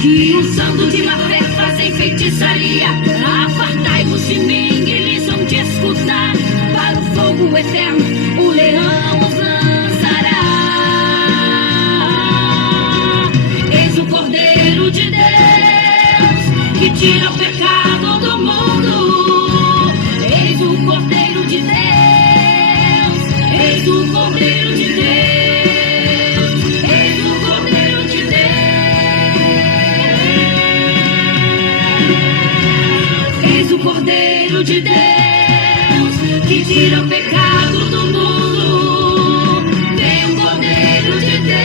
que usando de má fé fazem feitiçaria. Apartai-vos de mim, eles vão te escutar. Para o fogo eterno, o leão os lançará. Eis o Cordeiro de Deus, que tira o pecado do mundo. Eis o Cordeiro de Deus, eis o Cordeiro de Deus, eis o Cordeiro de Deus. Eis o Cordeiro de Deus, que tira o pecado do mundo. Vem o Cordeiro de Deus.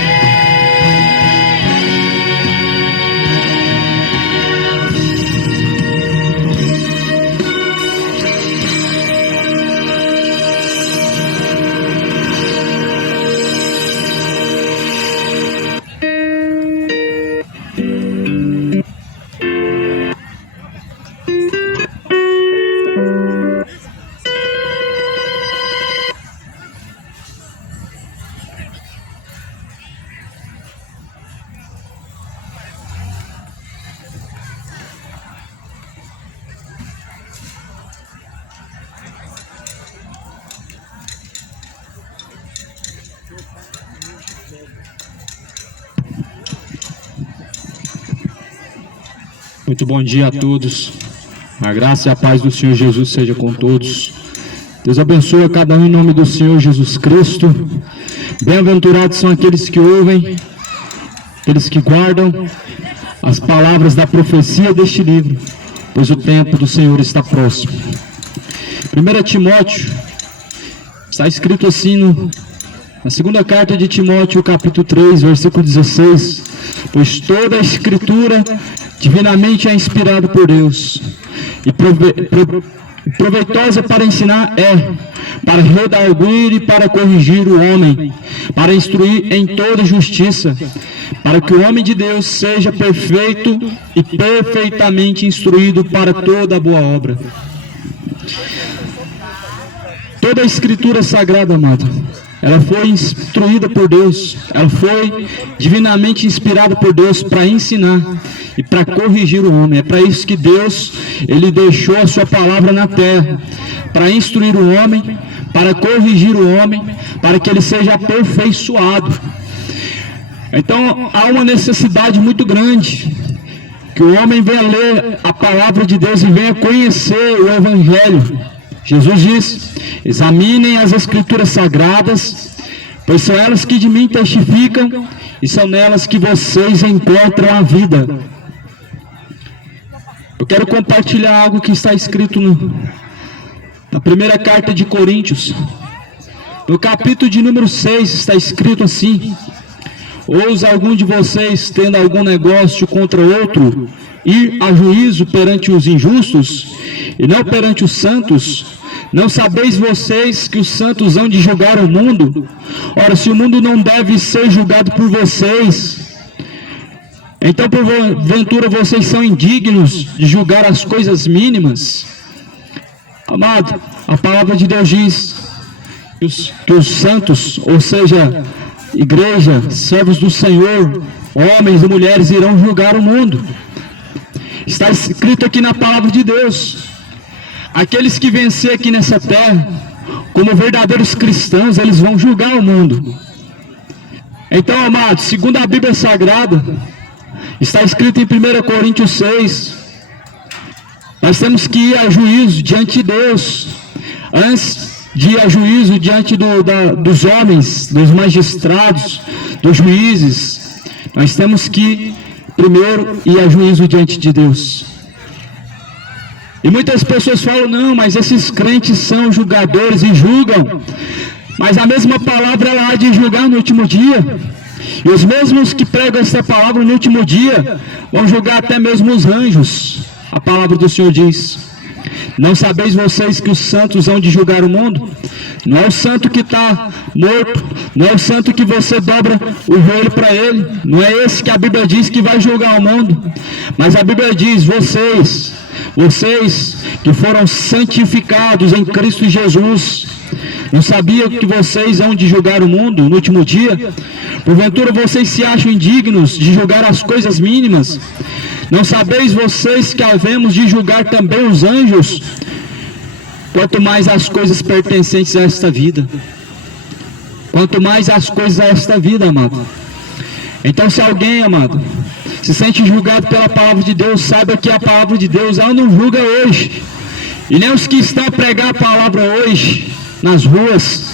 Muito bom dia a todos. A graça e a paz do Senhor Jesus seja com todos. Deus abençoe a cada um em nome do Senhor Jesus Cristo. Bem-aventurados são aqueles que ouvem, aqueles que guardam as palavras da profecia deste livro, pois o tempo do Senhor está próximo. 1 Timóteo, está escrito assim na segunda carta de Timóteo, capítulo 3, versículo 16: pois toda a Escritura divinamente é inspirada por Deus e proveitosa para ensinar para redarguir e para corrigir o homem, para instruir em toda justiça, para que o homem de Deus seja perfeito e perfeitamente instruído para toda boa obra. Toda a Escritura sagrada, amado, ela foi instruída por Deus, ela foi divinamente inspirada por Deus para ensinar e para corrigir o homem. É para isso que Deus, Ele deixou a sua palavra na terra, para instruir o homem, para corrigir o homem, para que ele seja aperfeiçoado. Então há uma necessidade muito grande que o homem venha ler a palavra de Deus e venha conhecer o Evangelho. Jesus diz: examinem as Escrituras sagradas, pois são elas que de mim testificam e são nelas que vocês encontram a vida. Eu quero compartilhar algo que está escrito na primeira carta de Coríntios, no capítulo de número 6, está escrito assim: ousa algum de vocês, tendo algum negócio contra outro, ir a juízo perante os injustos e não perante os santos? Não sabeis vocês que os santos hão de julgar o mundo? Ora, se o mundo não deve ser julgado por vocês, então porventura vocês são indignos de julgar as coisas mínimas? Amado, a palavra de Deus diz que os santos, ou seja, igreja, servos do Senhor, homens e mulheres, irão julgar o mundo. Está escrito aqui na palavra de Deus: aqueles que vencer aqui nessa terra, como verdadeiros cristãos, eles vão julgar o mundo. Então, amados, segundo a Bíblia Sagrada, está escrito em 1 Coríntios 6, nós temos que ir a juízo diante de Deus. Antes de ir a juízo diante dos homens, dos magistrados, dos juízes, nós temos que primeiro ir a juízo diante de Deus. E muitas pessoas falam: não, mas esses crentes são julgadores e julgam. Mas a mesma palavra ela há de julgar no último dia. E os mesmos que pregam essa palavra no último dia vão julgar até mesmo os anjos. A palavra do Senhor diz: não sabeis vocês que os santos hão de julgar o mundo? Não é o santo que está morto, não é o santo que você dobra o joelho para ele, não é esse que a Bíblia diz que vai julgar o mundo. Mas a Bíblia diz: vocês que foram santificados em Cristo Jesus, Não sabia que vocês hão de julgar o mundo no último dia? Porventura vocês se acham indignos de julgar as coisas mínimas? Não sabeis vocês que havemos de julgar também os anjos? Quanto mais as coisas pertencentes a esta vida. Quanto mais as coisas a esta vida, amado. Então, se alguém, amado, se sente julgado pela palavra de Deus, saiba que a palavra de Deus, ela não julga hoje. E nem os que estão a pregar a palavra hoje, nas ruas,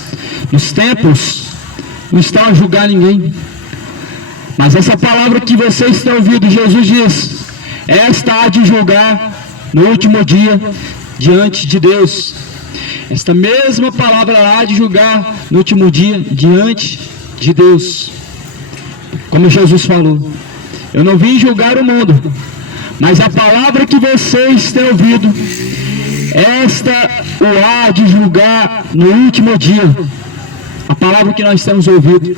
nos templos, não estão a julgar ninguém. Mas essa palavra que vocês estão ouvindo, Jesus diz, esta há de julgar no último dia, diante de Deus. Esta mesma palavra há de julgar no último dia, diante de Deus. Como Jesus falou, eu não vim julgar o mundo, mas a palavra que vocês têm ouvido, esta o há de julgar no último dia. A palavra que nós temos ouvido.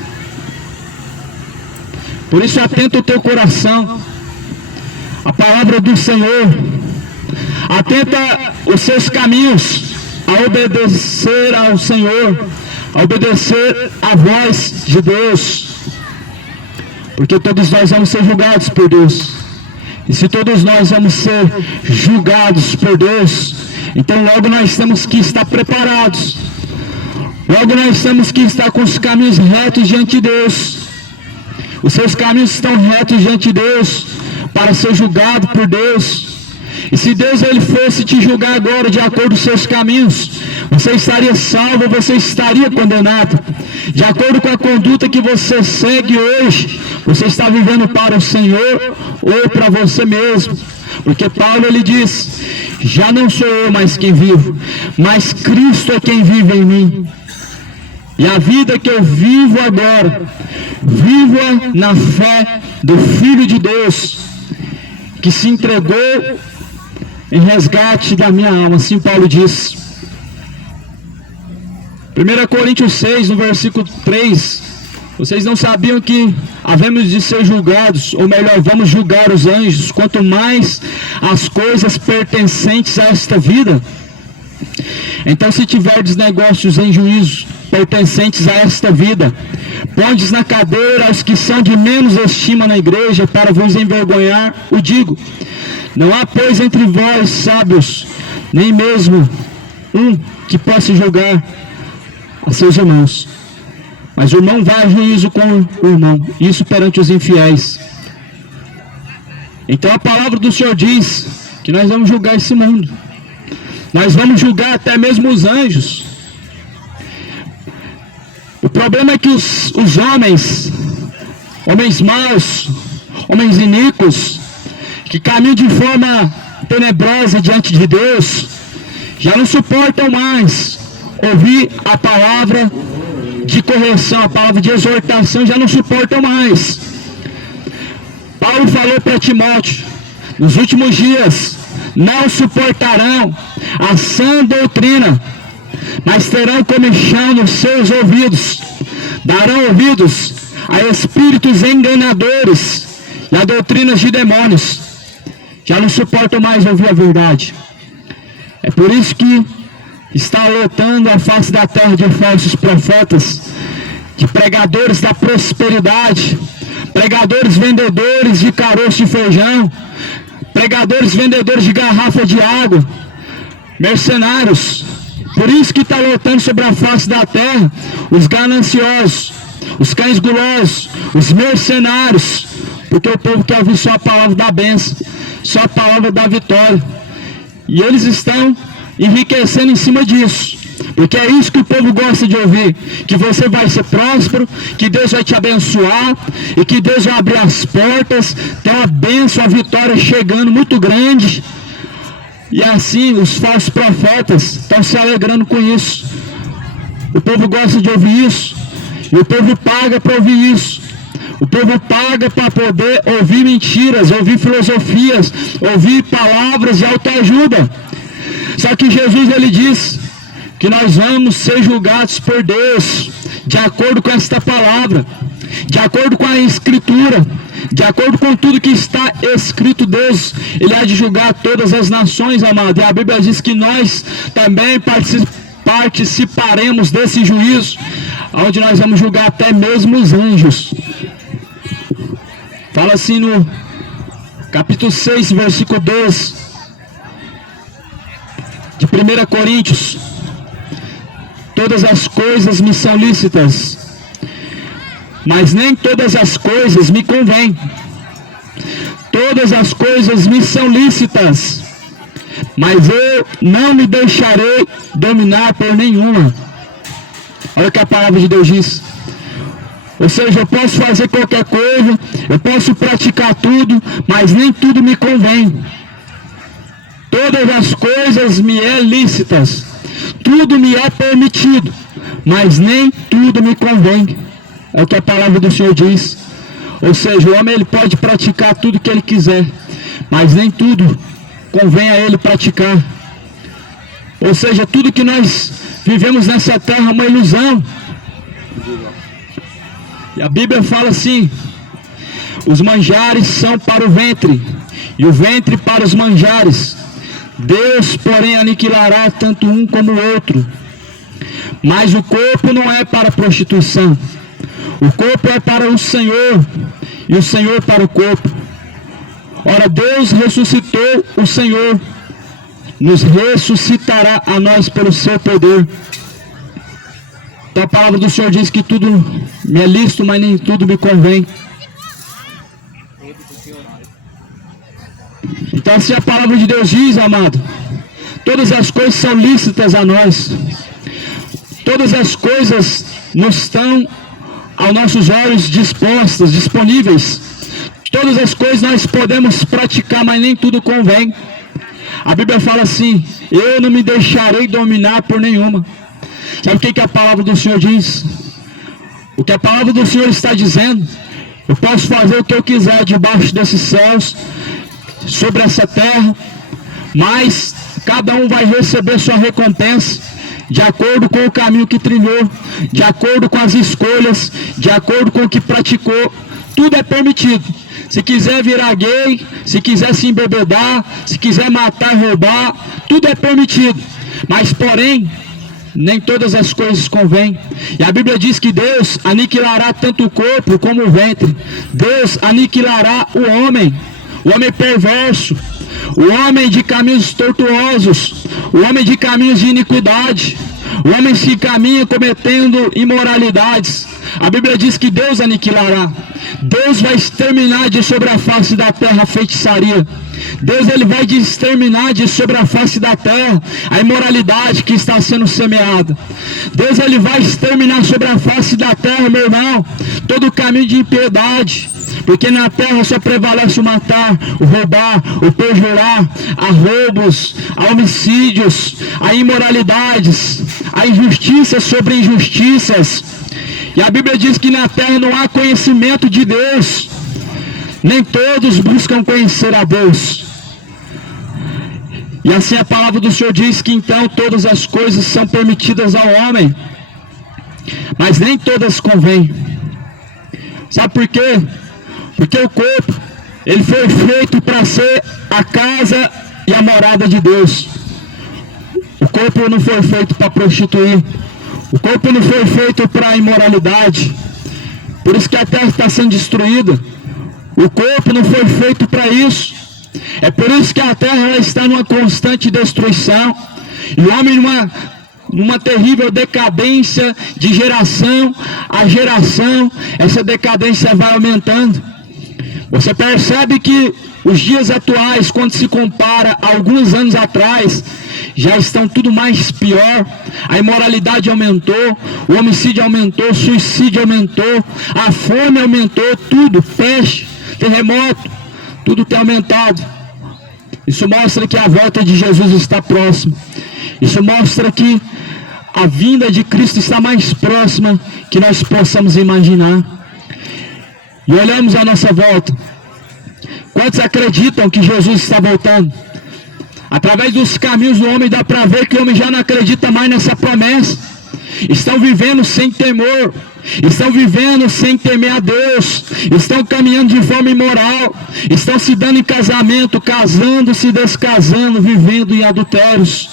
Por isso atenta o teu coração, a palavra do Senhor. Atenta os seus caminhos, a obedecer ao Senhor, a obedecer à voz de Deus. Porque todos nós vamos ser julgados por Deus. E se todos nós vamos ser julgados por Deus, então logo nós temos que estar preparados. Logo nós temos que estar com os caminhos retos diante de Deus. Os seus caminhos estão retos diante de Deus para ser julgado por Deus. E se Deus ele fosse te julgar agora de acordo com os seus caminhos, você estaria salvo, você estaria condenado. De acordo com a conduta que você segue hoje, você está vivendo para o Senhor ou para você mesmo. Porque Paulo ele diz, já não sou eu mais quem vivo, mas Cristo é quem vive em mim. E a vida que eu vivo agora, vivo-a na fé do Filho de Deus, que se entregou em resgate da minha alma, assim Paulo diz. 1 Coríntios 6, no versículo 3, vocês não sabiam que havemos de ser julgados, ou melhor, vamos julgar os anjos, quanto mais as coisas pertencentes a esta vida? Então, se tiverdes negócios em juízo, pertencentes a esta vida, pondes na cadeira os que são de menos estima na igreja, para vos envergonhar, o digo. Não há, pois, entre vós, sábios, nem mesmo um que possa julgar a seus irmãos. Mas o irmão vai a juízo com o irmão, isso perante os infiéis. Então a palavra do Senhor diz que nós vamos julgar esse mundo. Nós vamos julgar até mesmo os anjos. O problema é que os homens maus, homens iníquos, que caminham de forma tenebrosa diante de Deus, já não suportam mais ouvir a palavra de correção, a palavra de exortação, já não suportam mais. Paulo falou para Timóteo, nos últimos dias não suportarão a sã doutrina, mas terão comichão nos seus ouvidos, darão ouvidos a espíritos enganadores e a doutrinas de demônios. Já não suportam mais ouvir a verdade. É por isso que está lotando a face da terra de falsos profetas, de pregadores da prosperidade, pregadores vendedores de caroço de feijão, pregadores vendedores de garrafa de água, mercenários. Por isso que está lotando sobre a face da terra os gananciosos, os cães gulosos, os mercenários, porque o povo quer ouvir só a palavra da bênção, só a palavra da vitória. E eles estão enriquecendo em cima disso, porque é isso que o povo gosta de ouvir, que você vai ser próspero, que Deus vai te abençoar, e que Deus vai abrir as portas, tem uma bênção, a vitória chegando muito grande. E assim os falsos profetas estão se alegrando com isso. O povo gosta de ouvir isso, e o povo paga para ouvir isso. O povo paga para poder ouvir mentiras, ouvir filosofias, ouvir palavras de autoajuda. Só que Jesus ele diz que nós vamos ser julgados por Deus, de acordo com esta palavra, de acordo com a Escritura, de acordo com tudo que está escrito. Deus, ele há de julgar todas as nações, amado. E a Bíblia diz que nós também participaremos desse juízo, onde nós vamos julgar até mesmo os anjos. Fala assim no capítulo 6, versículo 12 de 1 Coríntios: todas as coisas me são lícitas, mas nem todas as coisas me convêm. Todas as coisas me são lícitas, mas eu não me deixarei dominar por nenhuma. Olha o que a palavra de Deus diz. Ou seja, eu posso fazer qualquer coisa, eu posso praticar tudo, mas nem tudo me convém. Todas as coisas me é lícitas, tudo me é permitido, mas nem tudo me convém. É o que a palavra do Senhor diz. Ou seja, o homem ele pode praticar tudo que ele quiser, mas nem tudo convém a ele praticar. Ou seja, tudo que nós vivemos nessa terra é uma ilusão. E a Bíblia fala assim: os manjares são para o ventre, e o ventre para os manjares. Deus, porém, aniquilará tanto um como o outro. Mas o corpo não é para a prostituição. O corpo é para o Senhor, e o Senhor para o corpo. Ora, Deus ressuscitou o Senhor, nos ressuscitará a nós pelo seu poder. Então a palavra do Senhor diz que tudo me é lícito, mas nem tudo me convém. Então assim a palavra de Deus diz, amado, todas as coisas são lícitas a nós. Todas as coisas nos estão aos nossos olhos dispostas, disponíveis. Todas as coisas nós podemos praticar, mas nem tudo convém. A Bíblia fala assim: eu não me deixarei dominar por nenhuma. Sabe o que a palavra do Senhor diz? O que a palavra do Senhor está dizendo: eu posso fazer o que eu quiser debaixo desses céus, sobre essa terra, mas cada um vai receber sua recompensa de acordo com o caminho que trilhou, de acordo com as escolhas, de acordo com o que praticou. Tudo é permitido. Se quiser virar gay, se quiser se embebedar, se quiser matar, roubar, tudo é permitido. Mas porém, nem todas as coisas convêm. E a Bíblia diz que Deus aniquilará tanto o corpo como o ventre. Deus aniquilará o homem perverso, o homem de caminhos tortuosos, o homem de caminhos de iniquidade, o homem que caminha cometendo imoralidades. A Bíblia diz que Deus aniquilará. Deus vai exterminar de sobre a face da terra a feitiçaria. Deus ele vai exterminar de sobre a face da terra a imoralidade que está sendo semeada. Deus ele vai exterminar sobre a face da terra, meu irmão, todo o caminho de impiedade. Porque na terra só prevalece o matar, o roubar, o perjurar, há roubos, há homicídios, há imoralidades, há injustiças sobre injustiças. E a Bíblia diz que na terra não há conhecimento de Deus. Nem todos buscam conhecer a Deus. E assim a palavra do Senhor diz que então todas as coisas são permitidas ao homem, mas nem todas convêm. Sabe por quê? Porque o corpo, ele foi feito para ser a casa e a morada de Deus. O corpo não foi feito para prostituir. O corpo não foi feito para a imoralidade. Por isso que a terra está sendo destruída. O corpo não foi feito para isso. É por isso que a terra ela está numa constante destruição. E o homem numa terrível decadência de geração a geração. Essa decadência vai aumentando. Você percebe que os dias atuais, quando se compara a alguns anos atrás, já estão tudo mais pior. A imoralidade aumentou, o homicídio aumentou, o suicídio aumentou, a fome aumentou, tudo, peste, terremoto, tudo tem aumentado. Isso mostra que a volta de Jesus está próxima. Isso mostra que a vinda de Cristo está mais próxima que nós possamos imaginar. E olhamos a nossa volta. Quantos acreditam que Jesus está voltando? Através dos caminhos do homem dá para ver que o homem já não acredita mais nessa promessa. Estão vivendo sem temor. Estão vivendo sem temer a Deus. Estão caminhando de forma imoral. Estão se dando em casamento, casando-se, descasando, vivendo em adultérios.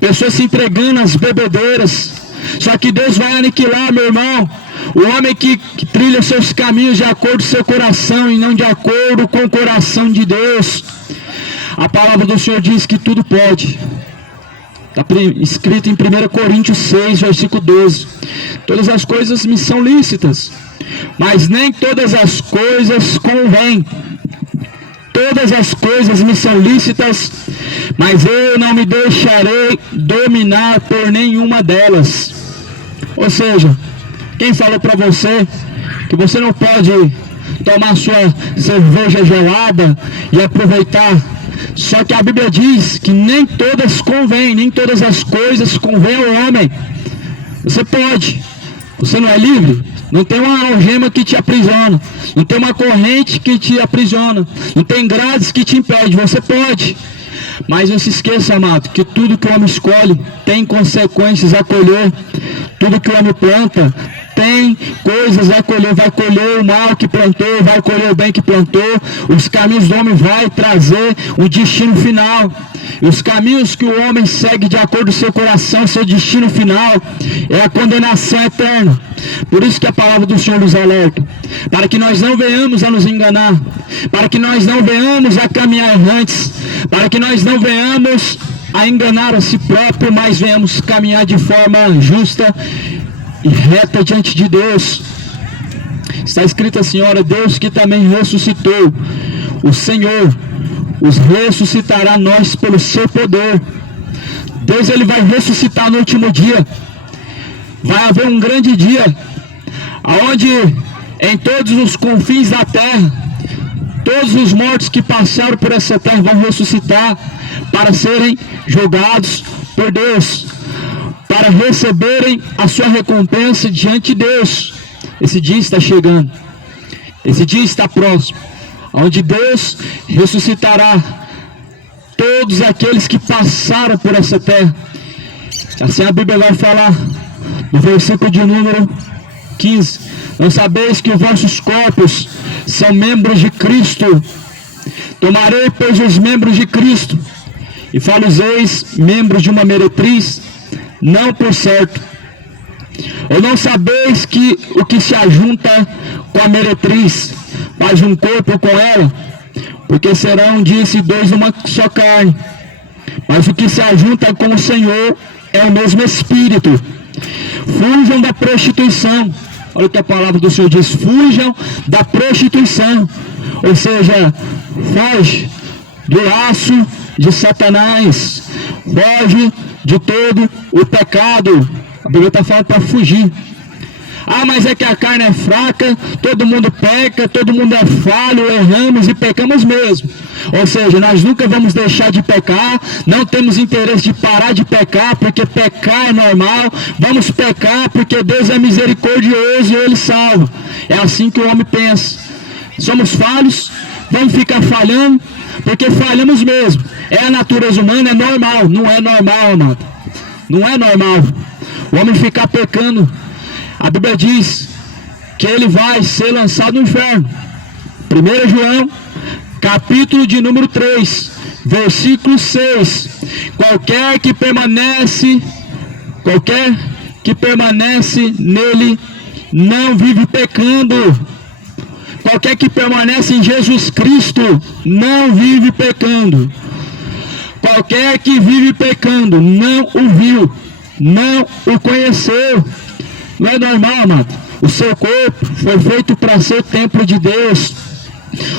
pessoas se entregando às bebedeiras. Só que Deus vai aniquilar, meu irmão, o homem que trilha seus caminhos de acordo com seu coração e não de acordo com o coração de Deus. A palavra do Senhor diz que tudo pode. Está escrito em 1 Coríntios 6, versículo 12. Todas as coisas me são lícitas, mas nem todas as coisas convêm. Todas as coisas me são lícitas, mas eu não me deixarei dominar por nenhuma delas. Ou seja, quem falou para você que você não pode tomar sua cerveja gelada e aproveitar? Só que a Bíblia diz que nem todas convêm, nem todas as coisas convêm ao homem. Você pode, você não é livre? Não tem uma algema que te aprisiona, não tem uma corrente que te aprisiona, não tem grades que te impede. Você pode, mas não se esqueça, amado, que tudo que o homem escolhe tem consequências a colher. Tudo que o homem planta tem coisas a colher. Vai colher o mal que plantou, vai colher o bem que plantou. Os caminhos do homem vai trazer um destino final. E os caminhos que o homem segue de acordo com o seu coração, seu destino final é a condenação eterna. Por isso que a palavra do Senhor nos alerta, para que nós não venhamos a nos enganar, para que nós não venhamos a caminhar errantes, para que nós não venhamos a enganar a si próprio, mas venhamos caminhar de forma justa e reta diante de Deus. Está escrito assim: ora, Deus que também ressuscitou o Senhor os ressuscitará nós pelo seu poder. Deus, ele vai ressuscitar no último dia. Vai haver um grande dia, aonde em todos os confins da terra, todos os mortos que passaram por essa terra vão ressuscitar para serem julgados por Deus, para receberem a sua recompensa diante de Deus. Esse dia está chegando, esse dia está próximo, onde Deus ressuscitará todos aqueles que passaram por essa terra. Assim a Bíblia vai falar no versículo de número 15: não sabeis que os vossos corpos são membros de Cristo? Tomarei, pois, os membros de Cristo e falo-os membros de uma meretriz? Não, por certo. Ou não sabeis que o que se ajunta com a meretriz faz um corpo com ela? Porque serão, disse, dois uma só carne. Mas o que se ajunta com o Senhor é o mesmo Espírito. Fujam da prostituição. Olha o que a palavra do Senhor diz: fujam da prostituição. Ou seja, foge do laço de Satanás, foge de todo o pecado. A Bíblia está falando para fugir. Ah, mas é que a carne é fraca, todo mundo peca, todo mundo é falho, erramos e pecamos mesmo. Ou seja, nós nunca vamos deixar de pecar, não temos interesse de parar de pecar, porque pecar é normal. Vamos pecar porque Deus é misericordioso e Ele salva. É assim que o homem pensa. Somos falhos, vamos ficar falhando, porque falhamos mesmo. É a natureza humana, é normal. Não é normal, amado. Não é normal o homem ficar pecando. A Bíblia diz que ele vai ser lançado no inferno. 1 João, capítulo de número 3, versículo 6. Qualquer que permanece nele não vive pecando. Qualquer que permanece em Jesus Cristo não vive pecando. Qualquer que vive pecando não o viu, não o conheceu. Não é normal, amado. O seu corpo foi feito para ser o templo de Deus.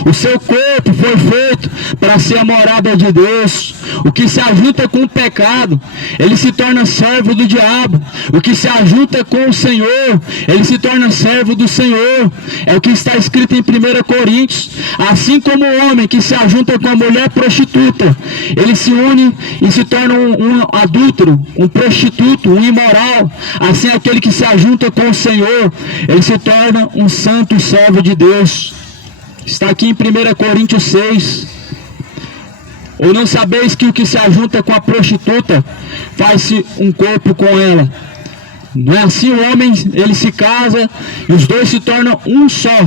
O seu corpo foi feito para ser a morada de Deus. O que se ajunta com o pecado, ele se torna servo do diabo. O que se ajunta com o Senhor, ele se torna servo do Senhor. É o que está escrito em 1 Coríntios. Assim como o homem que se ajunta com a mulher prostituta, ele se une e se torna um adúltero, um prostituto, um imoral. Assim aquele que se ajunta com o Senhor, ele se torna um santo servo de Deus. Está aqui em 1 Coríntios 6. Ou não sabeis que o que se ajunta com a prostituta faz-se um corpo com ela? Não é assim? O homem, ele se casa e os dois se tornam um só.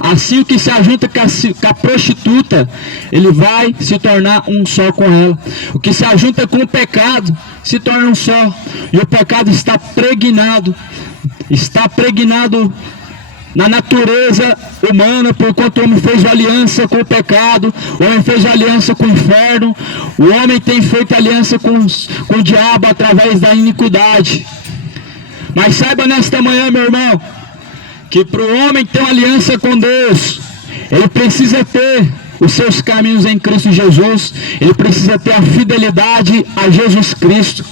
Assim o que se ajunta com a prostituta, ele vai se tornar um só com ela. O que se ajunta com o pecado, se torna um só. E o pecado está pregnado na natureza humana, porquanto o homem fez aliança com o pecado, o homem fez aliança com o inferno, o homem tem feito aliança com o diabo através da iniquidade. Mas saiba nesta manhã, meu irmão, que para o homem ter uma aliança com Deus, ele precisa ter os seus caminhos em Cristo Jesus, ele precisa ter a fidelidade a Jesus Cristo.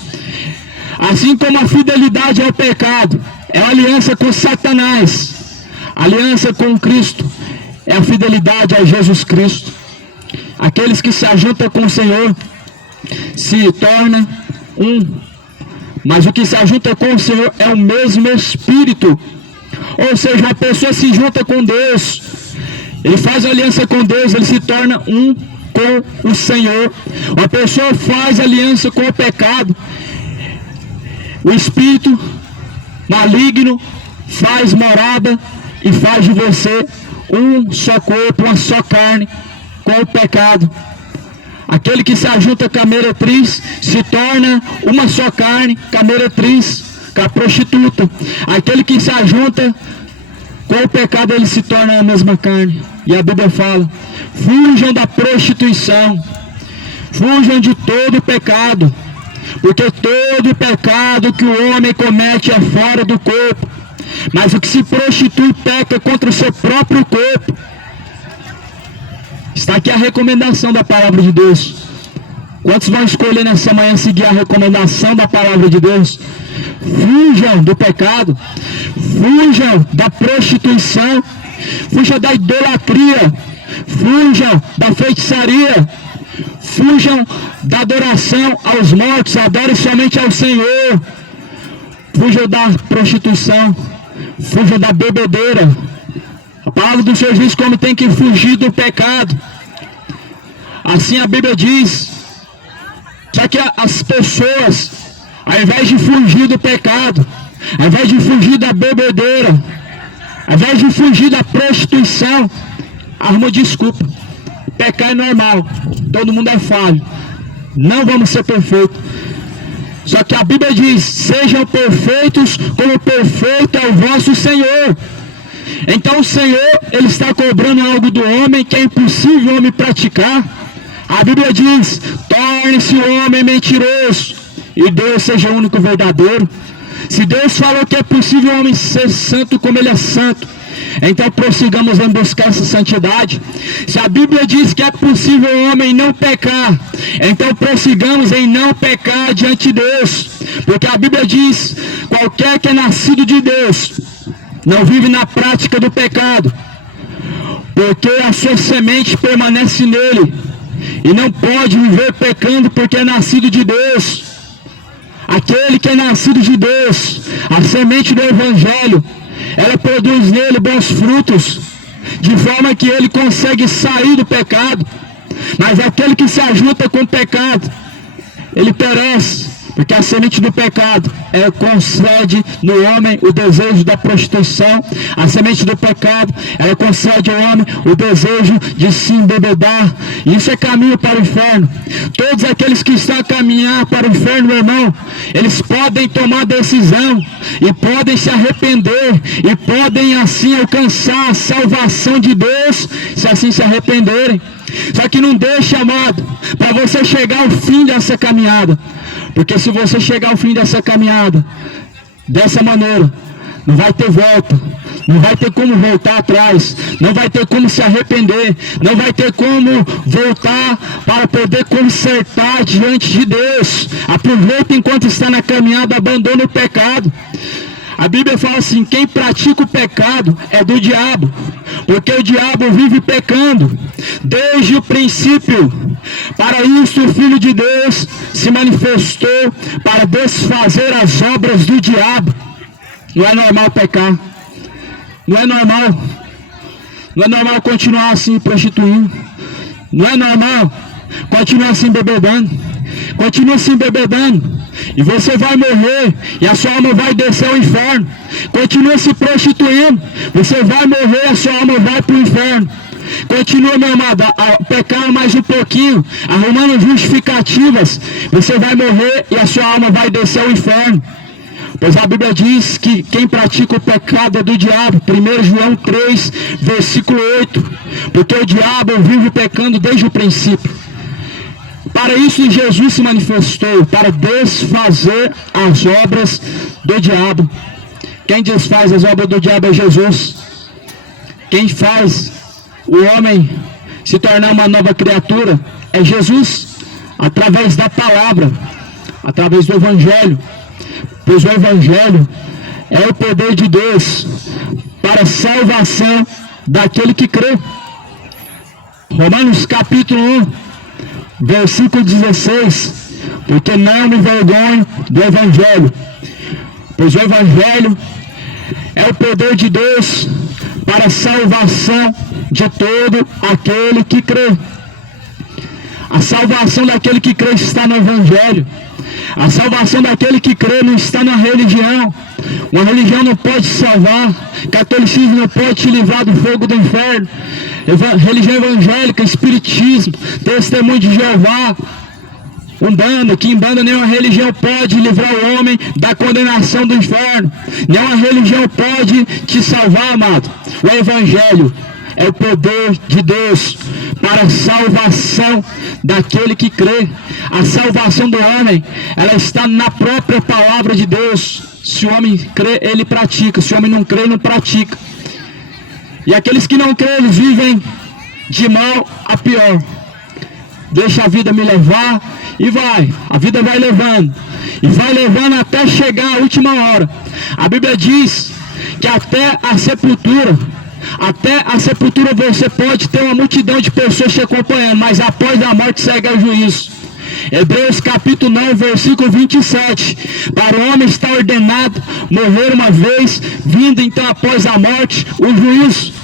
Assim como a fidelidade ao pecado é a aliança com Satanás, a aliança com Cristo é a fidelidade a Jesus Cristo. Aqueles que se ajuntam com o Senhor se tornam um, mas o que se ajunta com o Senhor é o mesmo Espírito. Ou seja, a pessoa se junta com Deus, ele faz aliança com Deus, ele se torna um com o Senhor. Uma pessoa faz aliança com o pecado, o espírito maligno faz morada e faz de você um só corpo, uma só carne com o pecado. Aquele que se ajunta com a meretriz se torna uma só carne com a meretriz, com a prostituta. Aquele que se ajunta com o pecado, ele se torna a mesma carne. E a Bíblia fala: fujam da prostituição, fujam de todo pecado, porque todo pecado que o homem comete é fora do corpo, mas o que se prostitui peca contra o seu próprio corpo. Está aqui a recomendação da palavra de Deus. Quantos vão escolher nessa manhã seguir a recomendação da palavra de Deus? Fujam do pecado, fujam da prostituição, fujam da idolatria, fujam da feitiçaria, fujam da adoração aos mortos, adorem somente ao Senhor. Fujam da prostituição, fujam da bebedeira. A palavra do Senhor diz como tem que fugir do pecado. Assim a Bíblia diz. Só que as pessoas, ao invés de fugir do pecado, ao invés de fugir da bebedeira, ao invés de fugir da prostituição, arruma desculpa. Pecar é normal, todo mundo é falho, não vamos ser perfeitos. Só que a Bíblia diz: sejam perfeitos como perfeito é o vosso Senhor. Então o Senhor, ele está cobrando algo do homem que é impossível o homem praticar. A Bíblia diz: torne-se o homem mentiroso e Deus seja o único verdadeiro. Se Deus falou que é possível o homem ser santo como ele é santo, então prossigamos em buscar essa santidade. Se a Bíblia diz que é possível o homem não pecar, então prossigamos em não pecar diante de Deus, porque a Bíblia diz: qualquer que é nascido de Deus não vive na prática do pecado, porque a sua semente permanece nele, e não pode viver pecando porque é nascido de Deus. Aquele que é nascido de Deus, a semente do Evangelho, ela produz nele bons frutos, de forma que ele consegue sair do pecado. Mas aquele que se ajunta com o pecado, ele perece, porque a semente do pecado concede no homem o desejo da prostituição. A semente do pecado, ela concede ao homem o desejo de se embebedar. Isso é caminho para o inferno. Todos aqueles que estão a caminhar para o inferno, meu irmão, eles podem tomar decisão e podem se arrepender e podem assim alcançar a salvação de Deus, se assim se arrependerem. Só que não deixe, amado, para você chegar ao fim dessa caminhada. Porque se você chegar ao fim dessa caminhada, dessa maneira, não vai ter volta, não vai ter como voltar atrás, não vai ter como se arrepender, não vai ter como voltar para poder consertar diante de Deus. Aproveita enquanto está na caminhada, abandone o pecado. A Bíblia fala assim: quem pratica o pecado é do diabo, porque o diabo vive pecando desde o princípio. Para isso o Filho de Deus se manifestou, para desfazer as obras do diabo. Não é normal pecar, não é normal, não é normal continuar assim prostituindo, não é normal continuar assim bebedando, continua assim bebedando. e você vai morrer, e a sua alma vai descer ao inferno. Continua se prostituindo, você vai morrer, a sua alma vai para o inferno. Continua, meu amado, a pecar mais um pouquinho, arrumando justificativas, você vai morrer e a sua alma vai descer ao inferno. Pois a Bíblia diz que quem pratica o pecado é do diabo. 1 João 3, versículo 8. Porque o diabo vive pecando desde o princípio. Para isso Jesus se manifestou, para desfazer as obras do diabo. Quem desfaz as obras do diabo é Jesus. Quem faz o homem se tornar uma nova criatura é Jesus, através da palavra, através do Evangelho. Pois o Evangelho é o poder de Deus para a salvação daquele que crê. Romanos capítulo 1, versículo 16. Porque não me envergonho do Evangelho, pois o Evangelho é o poder de Deus para a salvação de todo aquele que crê. A salvação daquele que crê está no Evangelho. A salvação daquele que crê não está na religião. Uma religião não pode salvar. Catolicismo não pode te livrar do fogo do inferno. Religião evangélica, espiritismo, testemunho de Jeová, Umbanda, que Umbanda nenhuma religião pode livrar o homem da condenação do inferno. Nenhuma religião pode te salvar, amado. O Evangelho é o poder de Deus para a salvação daquele que crê. A salvação do homem, ela está na própria palavra de Deus. Se o homem crê, ele pratica. Se o homem não crê, não pratica. E aqueles que não creem, eles vivem de mal a pior. Deixa a vida me levar e vai. A vida vai levando. E vai levando até chegar a última hora. A Bíblia diz que até a sepultura você pode ter uma multidão de pessoas te acompanhando, mas após a morte segue ao juízo. Hebreus capítulo 9, versículo 27. Para o homem está ordenado morrer uma vez, vindo então após a morte o juízo.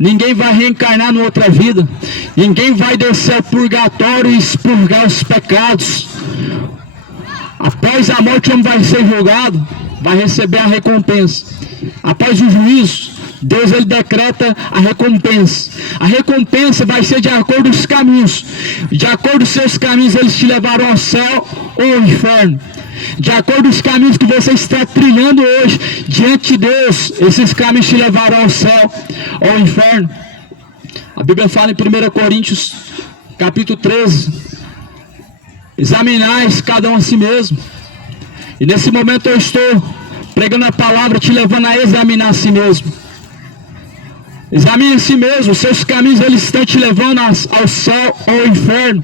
Ninguém vai reencarnar em outra vida. Ninguém vai descer ao purgatório e expurgar os pecados. Após a morte o homem vai ser julgado, vai receber a recompensa. Após o juízo, Deus ele decreta a recompensa. A recompensa vai ser de acordo com os caminhos. De acordo com os seus caminhos, eles te levarão ao céu ou ao inferno. De acordo com os caminhos que você está trilhando hoje diante de Deus, esses caminhos te levarão ao céu ou ao inferno. A Bíblia fala em 1 Coríntios capítulo 13: examinais cada um a si mesmo. E nesse momento eu estou pregando a palavra, te levando a examinar a si mesmo. Examine a si mesmo. Os seus caminhos eles estão te levando ao céu ou ao inferno.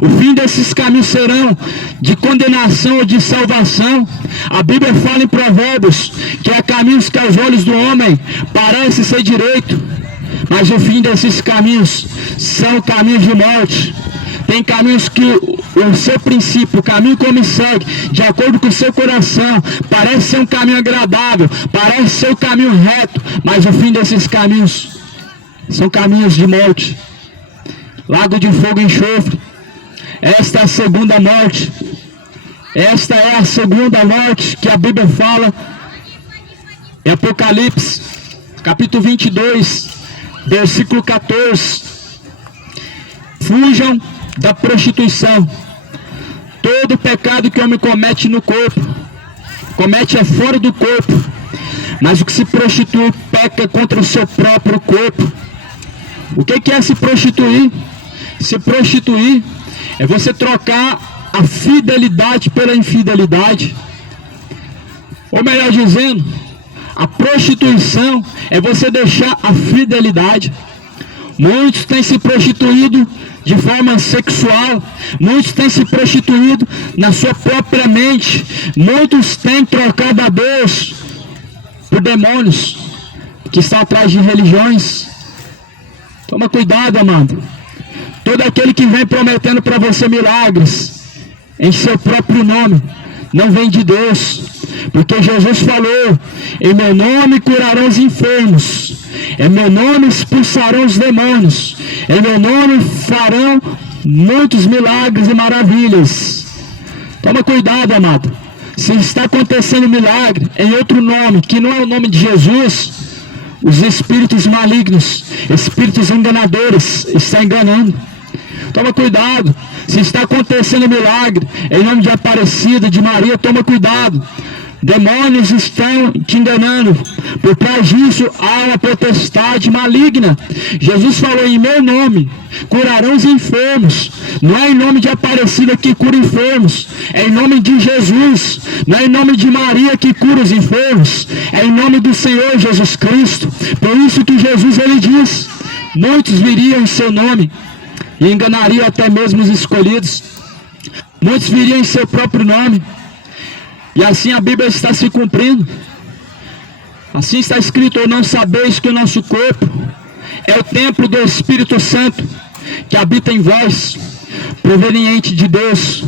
O fim desses caminhos serão de condenação ou de salvação. A Bíblia fala em Provérbios que há caminhos que aos olhos do homem parece ser direito, mas o fim desses caminhos são caminhos de morte. Tem caminhos que o seu princípio, o caminho como segue, de acordo com o seu coração, parece ser um caminho agradável, parece ser um caminho reto, mas o fim desses caminhos são caminhos de morte. Lago de fogo e enxofre. Esta é a segunda morte. Esta é a segunda morte que a Bíblia fala em Apocalipse, capítulo 22, versículo 14. Fujam da prostituição. Todo pecado que o homem comete no corpo, comete é fora do corpo, mas o que se prostitui peca contra o seu próprio corpo. O que é se prostituir? Se prostituir é você trocar a fidelidade pela infidelidade. Ou melhor dizendo, a prostituição é você deixar a fidelidade. Muitos têm se prostituído de forma sexual, muitos têm se prostituído na sua própria mente, muitos têm trocado a Deus por demônios que estão atrás de religiões. Toma cuidado, amado. Todo aquele que vem prometendo para você milagres em seu próprio nome, não vem de Deus, porque Jesus falou: em meu nome curarão os enfermos, em meu nome expulsarão os demônios, em meu nome farão muitos milagres e maravilhas. Toma cuidado, amado. Se está acontecendo milagre em outro nome, que não é o nome de Jesus, os espíritos malignos, espíritos enganadores, estão enganando. Toma cuidado. Se está acontecendo milagre em nome de Aparecida, de Maria, toma cuidado. Demônios estão te enganando. Por trás disso há uma potestade maligna. Jesus falou: em meu nome curarão os enfermos. Não é em nome de Aparecida que cura enfermos, é em nome de Jesus. Não é em nome de Maria que cura os enfermos, é em nome do Senhor Jesus Cristo. Por isso que Jesus, ele diz: muitos viriam em seu nome e enganariam até mesmo os escolhidos. Muitos viriam em seu próprio nome. E assim a Bíblia está se cumprindo. Assim está escrito: ou não sabeis que o nosso corpo é o templo do Espírito Santo, que habita em vós, proveniente de Deus,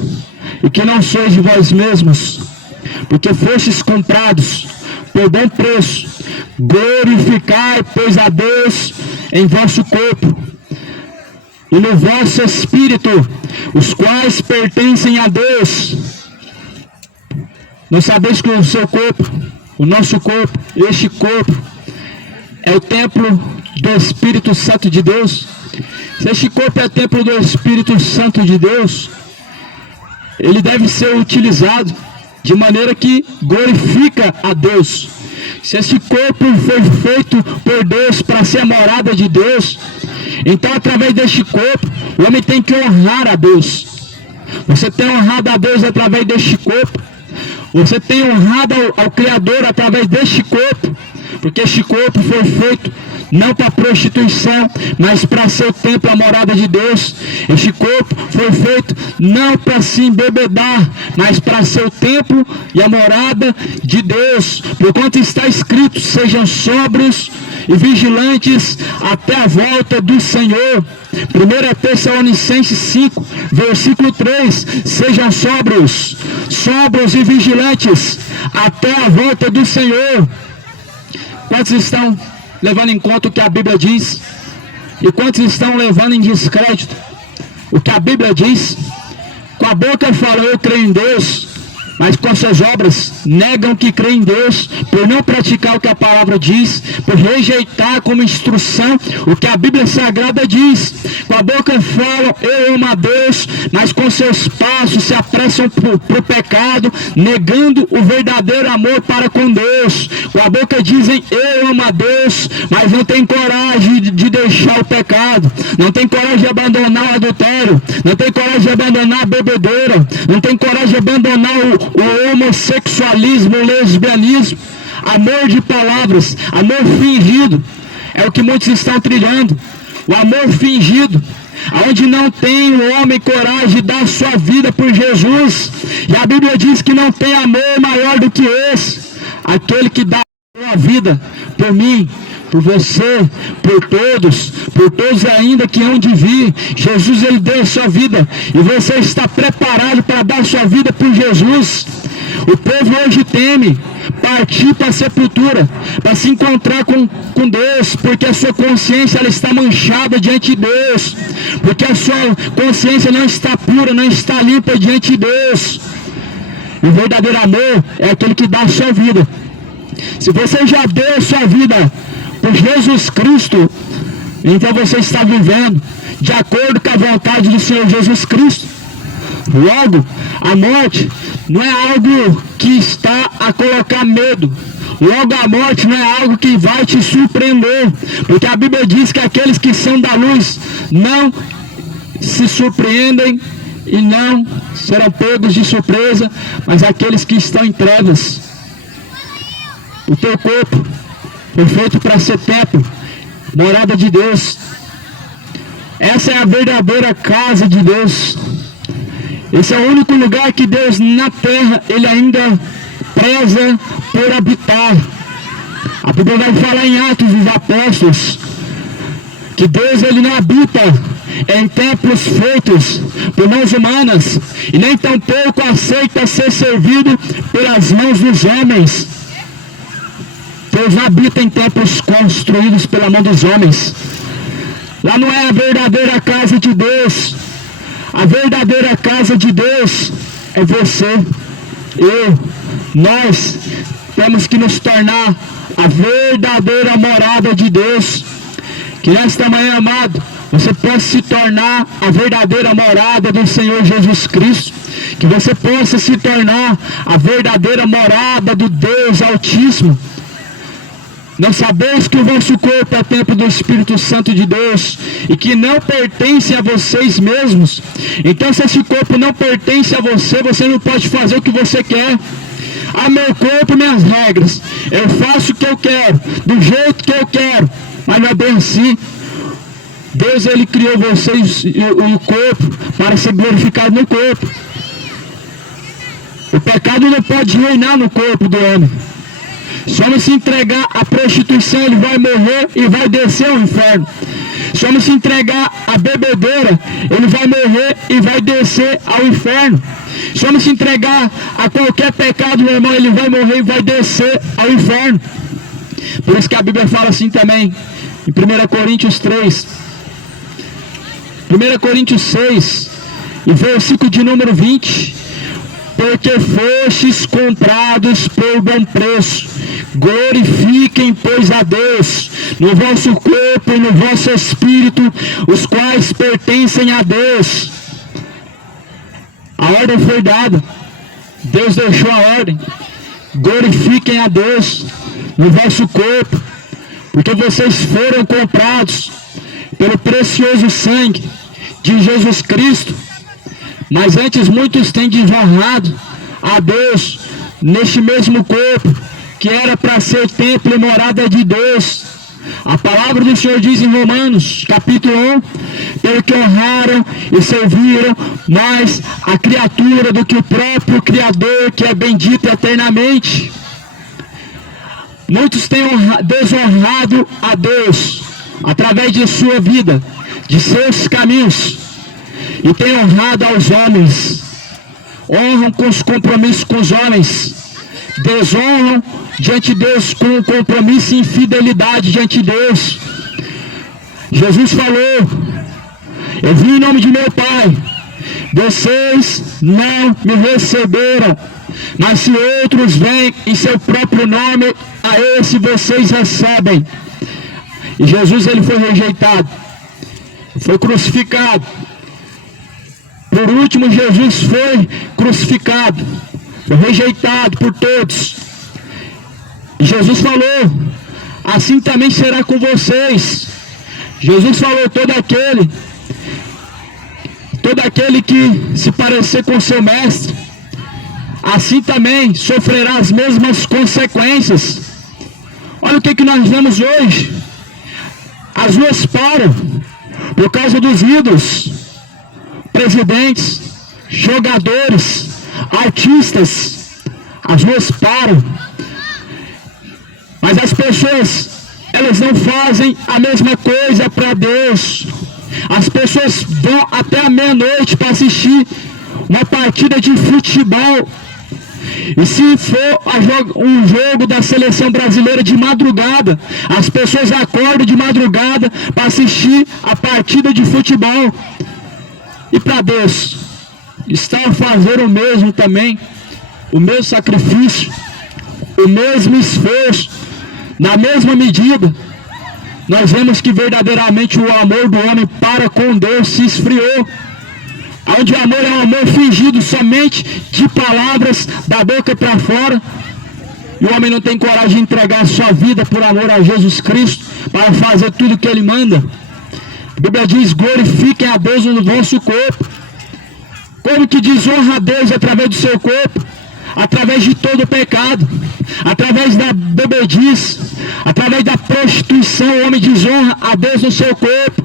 e que não sois de vós mesmos, porque fostes comprados por bom preço. Glorificai, pois, a Deus em vosso corpo e no vosso espírito, os quais pertencem a Deus. Não sabeis que o seu corpo, o nosso corpo, este corpo, é o templo do Espírito Santo de Deus? Se este corpo é o templo do Espírito Santo de Deus, ele deve ser utilizado de maneira que glorifica a Deus. Se este corpo foi feito por Deus para ser a morada de Deus, então através deste corpo, o homem tem que honrar a Deus. Você tem honrado a Deus através deste corpo. Você tem honrado ao Criador através deste corpo, porque este corpo foi feito não para prostituição, mas para ser o templo, a morada de Deus. Este corpo foi feito não para se embebedar, mas para ser o templo e a morada de Deus. Porquanto está escrito: sejam sóbrios e vigilantes até a volta do Senhor. 1 Tessalonicenses 5, versículo 3: sejam sóbrios e vigilantes até a volta do Senhor. Quantos estão levando em conta o que a Bíblia diz? E quantos estão levando em descrédito o que a Bíblia diz? Com a boca falam: eu creio em Deus, mas com suas obras negam que creem em Deus, por não praticar o que a palavra diz, por rejeitar como instrução o que a Bíblia Sagrada diz. Com a boca falam: eu amo a Deus, mas com seus passos se apressam para o pecado, negando o verdadeiro amor para com Deus. Com a boca dizem: eu amo a Deus, mas não tem coragem de deixar o pecado, não tem coragem de abandonar o adultério, não tem coragem de abandonar a bebedeira, não tem coragem de abandonar o homossexualismo, o lesbianismo. Amor de palavras, amor fingido, é o que muitos estão trilhando. O amor fingido, onde não tem o homem coragem de dar sua vida por Jesus. E a Bíblia diz que não tem amor maior do que esse, aquele que dá a sua vida por mim, por você, por todos ainda que hão de vir. Jesus, ele deu a sua vida, e você está preparado para dar sua vida por Jesus. O povo hoje teme partir para a sepultura, para se encontrar com Deus, porque a sua consciência ela está manchada diante de Deus, porque a sua consciência não está pura, não está limpa diante de Deus. O verdadeiro amor é aquele que dá a sua vida. Se você já deu a sua vida por Jesus Cristo, então você está vivendo de acordo com a vontade do Senhor Jesus Cristo. Logo, a morte não é algo que está a colocar medo. Logo, a morte não é algo que vai te surpreender, porque a Bíblia diz que aqueles que são da luz não se surpreendem e não serão pegos de surpresa, mas aqueles que estão em trevas. O teu corpo foi feito para ser templo, morada de Deus. Essa é a verdadeira casa de Deus. Esse é o único lugar que Deus na terra, ele ainda preza por habitar. A Bíblia vai falar em Atos dos Apóstolos que Deus, ele não habita em templos feitos por mãos humanas, e nem tampouco aceita ser servido pelas mãos dos homens. Deus não habita em templos construídos pela mão dos homens. Lá não é a verdadeira casa de Deus. A verdadeira casa de Deus é você, nós temos que nos tornar a verdadeira morada de Deus. Que nesta manhã, amado, você possa se tornar a verdadeira morada do Senhor Jesus Cristo. Que você possa se tornar a verdadeira morada do Deus Altíssimo. Nós sabemos que o vosso corpo é templo do Espírito Santo de Deus e que não pertence a vocês mesmos. Então, se esse corpo não pertence a você, você não pode fazer o que você quer. Ah, meu corpo, minhas regras. Eu faço o que eu quero, do jeito que eu quero. Mas não é bem assim. Deus, Ele criou vocês e o corpo para ser glorificado no corpo. O pecado não pode reinar no corpo do homem. Se o homem se entregar à prostituição, ele vai morrer e vai descer ao inferno. Se o homem se entregar à bebedeira, ele vai morrer e vai descer ao inferno. Se o homem se entregar a qualquer pecado, meu irmão, ele vai morrer e vai descer ao inferno. Por isso que a Bíblia fala assim também, em 1 Coríntios 3, 1 Coríntios 6, e versículo de número 20, porque fostes comprados por bom preço, glorifiquem, pois, a Deus no vosso corpo e no vosso espírito, os quais pertencem a Deus. A ordem foi dada, Deus deixou a ordem. Glorifiquem a Deus no vosso corpo, porque vocês foram comprados pelo precioso sangue de Jesus Cristo. Mas antes muitos têm desonrado a Deus neste mesmo corpo, que era para ser templo e morada de Deus. A palavra do Senhor diz em Romanos, capítulo 1, pelo que honraram e serviram mais a criatura do que o próprio Criador, que é bendito eternamente. Muitos têm desonrado a Deus através de sua vida, de seus caminhos, e têm honrado aos homens. Honram com os compromissos com os homens, desonram diante de Deus com compromisso e infidelidade diante de Deus. Jesus falou: eu vim em nome de meu Pai, vocês não me receberam, mas se outros vêm em seu próprio nome, a esse vocês recebem. E Jesus, ele foi rejeitado, foi crucificado. Por último, Jesus foi crucificado, foi rejeitado por todos. E Jesus falou: assim também será com vocês. Jesus falou: todo aquele que se parecer com seu mestre, assim também sofrerá as mesmas consequências. Olha o que nós vemos hoje. As ruas param por causa dos ídolos. Presidentes, jogadores, artistas, as ruas param. Mas as pessoas, elas não fazem a mesma coisa para Deus. As pessoas vão até a meia-noite para assistir uma partida de futebol. E se for um jogo da seleção brasileira de madrugada, as pessoas acordam de madrugada para assistir a partida de futebol. E para Deus, está a fazer o mesmo também, o mesmo sacrifício, o mesmo esforço, na mesma medida. Nós vemos que verdadeiramente o amor do homem para com Deus se esfriou. Onde o amor é um amor fingido somente de palavras da boca para fora. E o homem não tem coragem de entregar a sua vida por amor a Jesus Cristo, para fazer tudo o que Ele manda. A Bíblia diz: glorifiquem a Deus no vosso corpo. Como que desonra a Deus através do seu corpo? Através de todo o pecado, através da bebedice, através da prostituição. O homem desonra a Deus no seu corpo,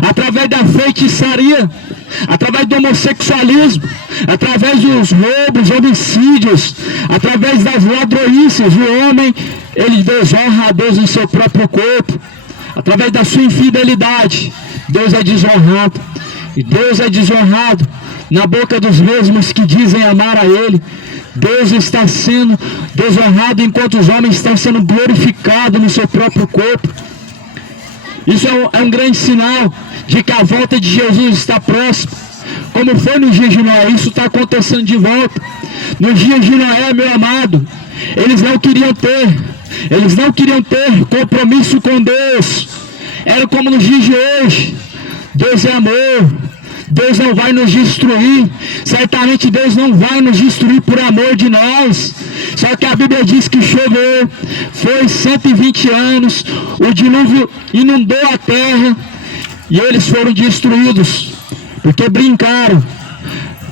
através da feitiçaria, através do homossexualismo, através dos roubos, homicídios, através das ladroices. O homem, ele desonra a Deus no seu próprio corpo, através da sua infidelidade. Deus é desonrado, e Deus é desonrado na boca dos mesmos que dizem amar a Ele. Deus está sendo desonrado enquanto os homens estão sendo glorificados no seu próprio corpo. Isso é um grande sinal de que a volta de Jesus está próxima. como foi no dia de Noé. Isso está acontecendo de volta. Nos dias de Noé, meu amado, eles não queriam ter compromisso com Deus. Era como nos dias de hoje. Deus é amor, Deus não vai nos destruir, certamente Deus não vai nos destruir por amor de nós. Só que a Bíblia diz que choveu, foi 120 anos, o dilúvio inundou a terra e eles foram destruídos, porque brincaram,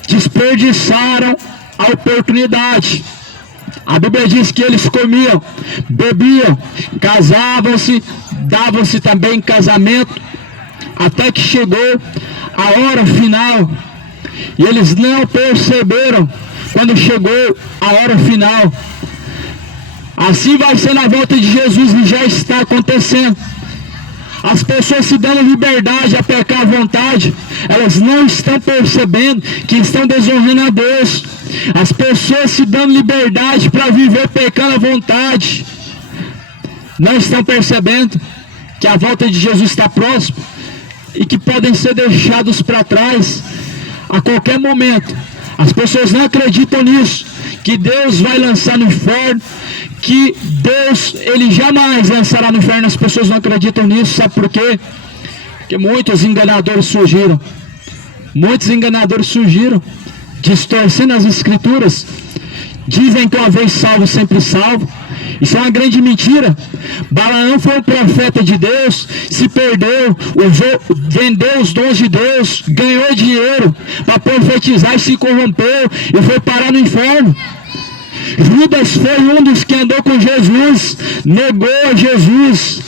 desperdiçaram a oportunidade. A Bíblia diz que eles comiam, bebiam, casavam-se, davam-se também em casamento, até que chegou a hora final, e eles não perceberam quando chegou a hora final. Assim vai ser na volta de Jesus, e já está acontecendo. As pessoas se dando liberdade a pecar à vontade, elas não estão percebendo que estão desonrando a Deus. As pessoas se dando liberdade para viver pecando à vontade, não estão percebendo que a volta de Jesus está próxima e que podem ser deixados para trás a qualquer momento. As pessoas não acreditam nisso, que Deus vai lançar no inferno, que Deus, Ele jamais lançará no inferno. As pessoas não acreditam nisso, sabe por quê? Porque muitos enganadores surgiram, distorcendo as escrituras, dizem que uma vez salvo, sempre salvo. Isso é uma grande mentira. Balaão foi um profeta de Deus, se perdeu, vendeu os dons de Deus, ganhou dinheiro para profetizar e se corrompeu e foi parar no inferno. Judas foi um dos que andou com Jesus, negou a Jesus,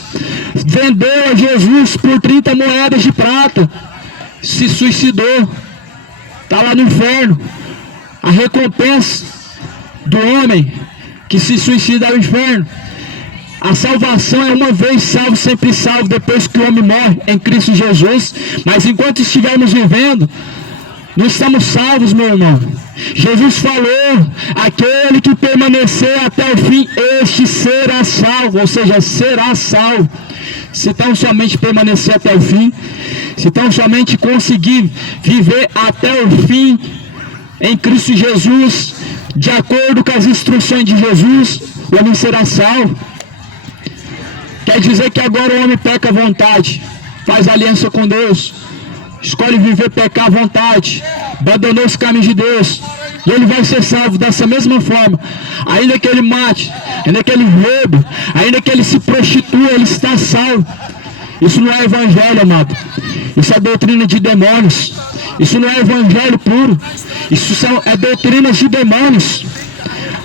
vendeu a Jesus por 30 moedas de prata, se suicidou, está lá no inferno. A recompensa do homem que se suicida é o inferno. A salvação é uma vez salvo, sempre salvo, depois que o homem morre em Cristo Jesus. Mas enquanto estivermos vivendo, não estamos salvos, meu irmão. Jesus falou, aquele que permanecer até o fim, este será salvo, ou seja, será salvo. Se tão somente permanecer até o fim, se tão somente conseguir viver até o fim em Cristo Jesus, de acordo com as instruções de Jesus, o homem será salvo. Quer dizer que agora o homem peca à vontade, faz aliança com Deus, escolhe viver pecar à vontade, abandonou os caminhos de Deus, e ele vai ser salvo dessa mesma forma. Ainda que ele mate, ainda que ele roube, ainda que ele se prostitua, ele está salvo. Isso não é evangelho, amado. Isso é doutrina de demônios. Isso não é evangelho puro. Isso é doutrinas de demônios.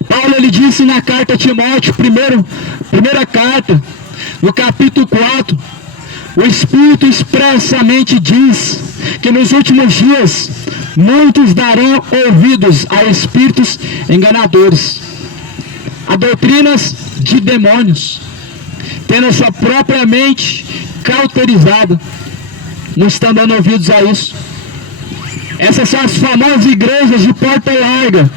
Paulo, ele disse na carta a Timóteo, primeira carta, no capítulo 4, o Espírito expressamente diz que nos últimos dias muitos darão ouvidos a espíritos enganadores, a doutrinas de demônios, tendo a sua própria mente cauterizada. Não estão dando ouvidos a isso. Essas são as famosas igrejas de porta larga,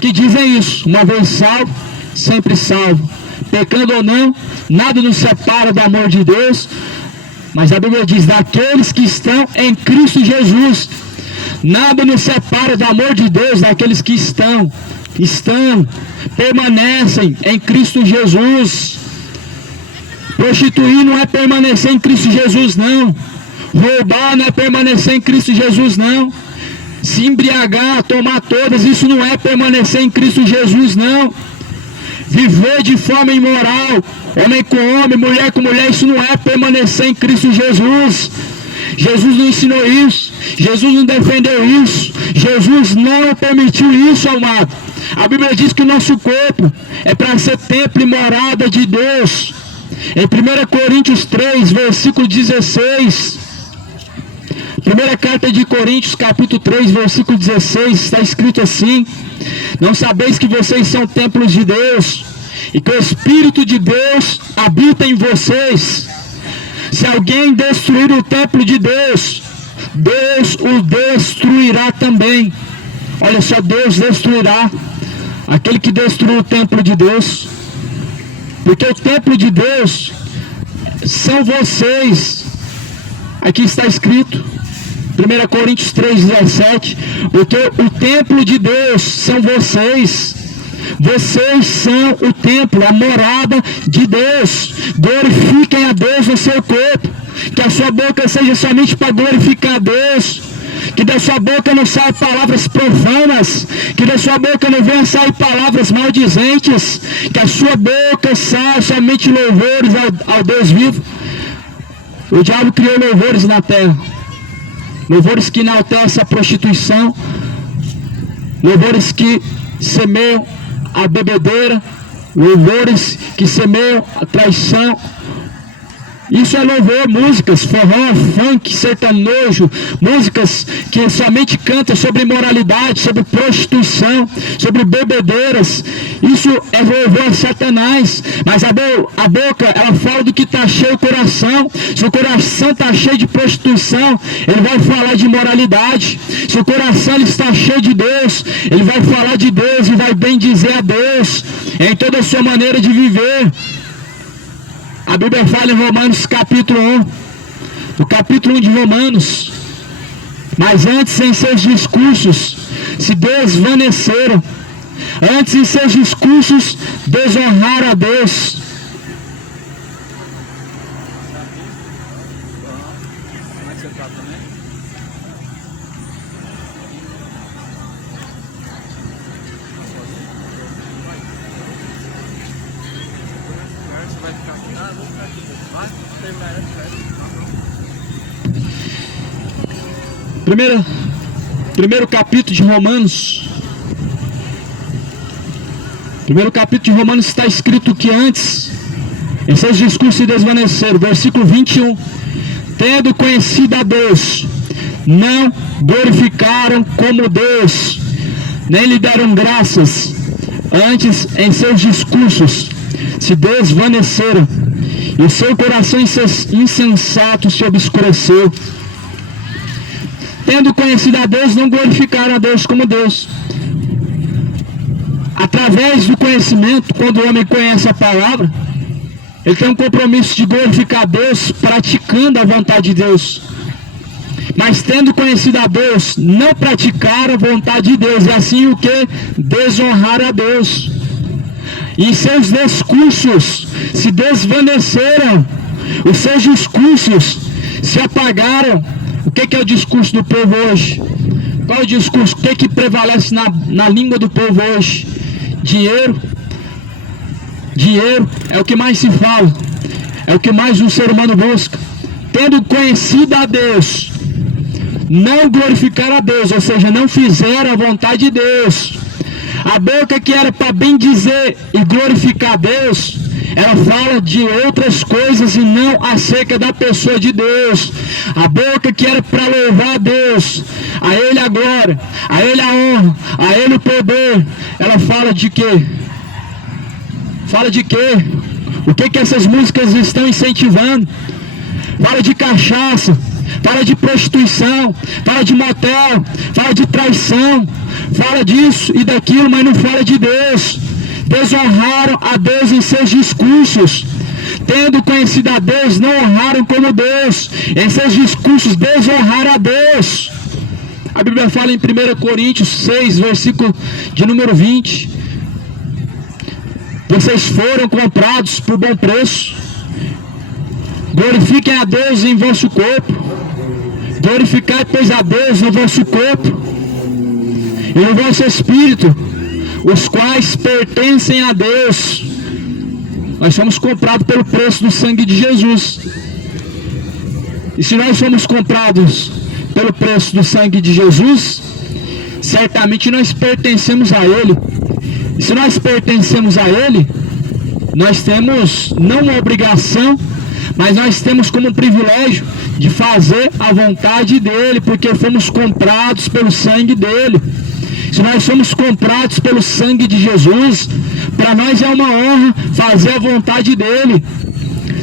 que dizem isso, uma vez salvo, sempre salvo. Pecando ou não, nada nos separa do amor de Deus. Mas a Bíblia diz, daqueles que estão em Cristo Jesus, nada nos separa do amor de Deus, daqueles que estão, permanecem em Cristo Jesus. Prostituir não é permanecer em Cristo Jesus, não. Roubar não é permanecer em Cristo Jesus, não. Se embriagar, tomar todas, isso não é permanecer em Cristo Jesus, não. Viver de forma imoral, homem com homem, mulher com mulher, isso não é permanecer em Cristo Jesus. Jesus não ensinou isso, Jesus não defendeu isso, Jesus não permitiu isso, amado. A Bíblia diz que o nosso corpo é para ser templo e morada de Deus. Em 1 Coríntios 3, versículo 16, primeira carta de Coríntios, capítulo 3, versículo 16, está escrito assim: não sabeis que vocês são templos de Deus e que o Espírito de Deus habita em vocês? Se alguém destruir o templo de Deus, Deus o destruirá também. Olha só, Deus destruirá aquele que destruiu o templo de Deus, porque o templo de Deus são vocês. Aqui está escrito, 1 Coríntios 3,17, porque o templo de Deus são vocês. Vocês são o templo, a morada de Deus. Glorifiquem a Deus no seu corpo. Que a sua boca seja somente para glorificar a Deus. Que da sua boca não saiam palavras profanas. Que da sua boca não venham sair palavras maldizentes. Que a sua boca saia somente louvores ao Deus vivo. O diabo criou louvores na terra. Louvores que enaltecem a prostituição. Louvores que semeiam a bebedeira. Louvores que semeiam a traição. Isso é louvor, músicas, forró, funk, sertanejo, músicas que somente cantam sobre imoralidade, sobre prostituição, sobre bebedeiras. Isso é louvor a Satanás. Mas a boca, ela fala do que está cheio o coração. Se o coração está cheio de prostituição, ele vai falar de imoralidade. Se o coração ele está cheio de Deus, ele vai falar de Deus e vai bem dizer a Deus em toda a sua maneira de viver. A Bíblia fala em Romanos capítulo 1, no capítulo 1 de Romanos, mas antes em seus discursos se desvaneceram, antes em seus discursos desonraram a Deus. Primeiro capítulo de Romanos. Primeiro capítulo de Romanos está escrito que antes, em seus discursos se desvaneceram. Versículo 21. Tendo conhecido a Deus, não glorificaram como Deus, nem lhe deram graças. Antes, em seus discursos se desvaneceram, e o seu coração insensato se obscureceu. Tendo conhecido a Deus, não glorificaram a Deus como Deus. Através do conhecimento, quando o homem conhece a palavra, ele tem um compromisso de glorificar a Deus, praticando a vontade de Deus. Mas tendo conhecido a Deus, não praticaram a vontade de Deus, e assim o que? Desonraram a Deus. E em seus discursos se desvaneceram, os seus discursos se apagaram. O que é o discurso do povo hoje? Qual é o discurso? O que prevalece na língua do povo hoje? Dinheiro. Dinheiro é o que mais se fala. É o que mais um ser humano busca. Tendo conhecido a Deus, não glorificaram a Deus, ou seja, não fizeram a vontade de Deus. A boca que era para bem dizer e glorificar a Deus, ela fala de outras coisas e não acerca da pessoa de Deus. A boca que era para louvar a Deus, a Ele a glória, a Ele a honra, a Ele o poder, ela fala de quê? Fala de quê? O que essas músicas estão incentivando? Fala de cachaça, fala de prostituição, fala de motel, fala de traição, fala disso e daquilo, mas não fala de Deus. Desonraram a Deus em seus discursos. Tendo conhecido a Deus, não honraram como Deus. Em seus discursos desonraram a Deus. A Bíblia fala em 1 Coríntios 6, versículo de número 20. Vocês foram comprados por bom preço. Glorifiquem a Deus em vosso corpo. Glorificai, pois, a Deus no vosso corpo e no vosso espírito, os quais pertencem a Deus. Nós somos comprados pelo preço do sangue de Jesus. E se nós somos comprados pelo preço do sangue de Jesus, certamente nós pertencemos a Ele. E se nós pertencemos a Ele, nós temos não uma obrigação, mas nós temos como um privilégio de fazer a vontade dEle, porque fomos comprados pelo sangue dEle. Se nós somos comprados pelo sangue de Jesus, para nós é uma honra fazer a vontade dEle.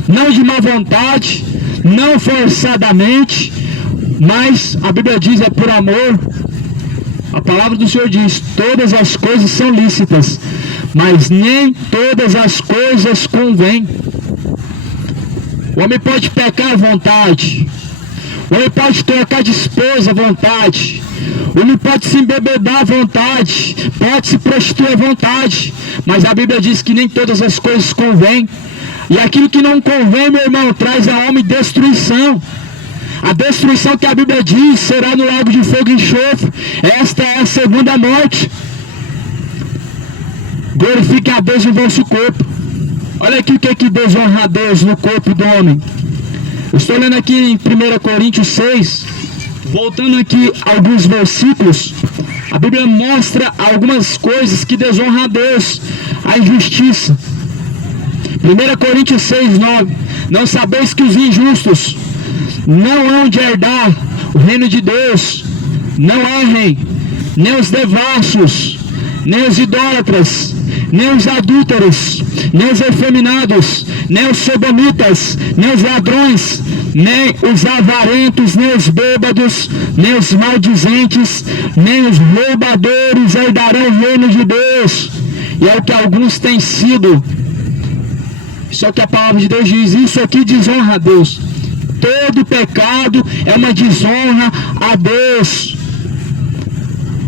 Não de má vontade, não forçadamente, mas a Bíblia diz é por amor. A palavra do Senhor diz, todas as coisas são lícitas, mas nem todas as coisas convêm. O homem pode pecar à vontade, O homem pode trocar de esposa à vontade. O homem pode se embebedar à vontade. Pode se prostituir à vontade. Mas a Bíblia diz que nem todas as coisas convêm. E aquilo que não convém, meu irmão, traz ao homem destruição. A destruição que a Bíblia diz será no lago de fogo e enxofre. Esta é a segunda morte. Glorifique a Deus no vosso corpo. Olha aqui o que é que desonra a Deus no corpo do homem. Eu estou lendo aqui em 1 Coríntios 6, voltando aqui alguns versículos. A Bíblia mostra algumas coisas que desonram a Deus, a injustiça. 1 Coríntios 6, 9. Não sabeis que os injustos não hão de herdar o reino de Deus? Não errem, nem os devassos, nem os idólatras, nem os adúlteros, nem os efeminados, nem os sodomitas, nem os ladrões, nem os avarentos, nem os bêbados, nem os maldizentes, nem os roubadores herdarão o reino de Deus. E é o que alguns têm sido. Só que a palavra de Deus diz, isso aqui desonra a Deus. Todo pecado é uma desonra a Deus.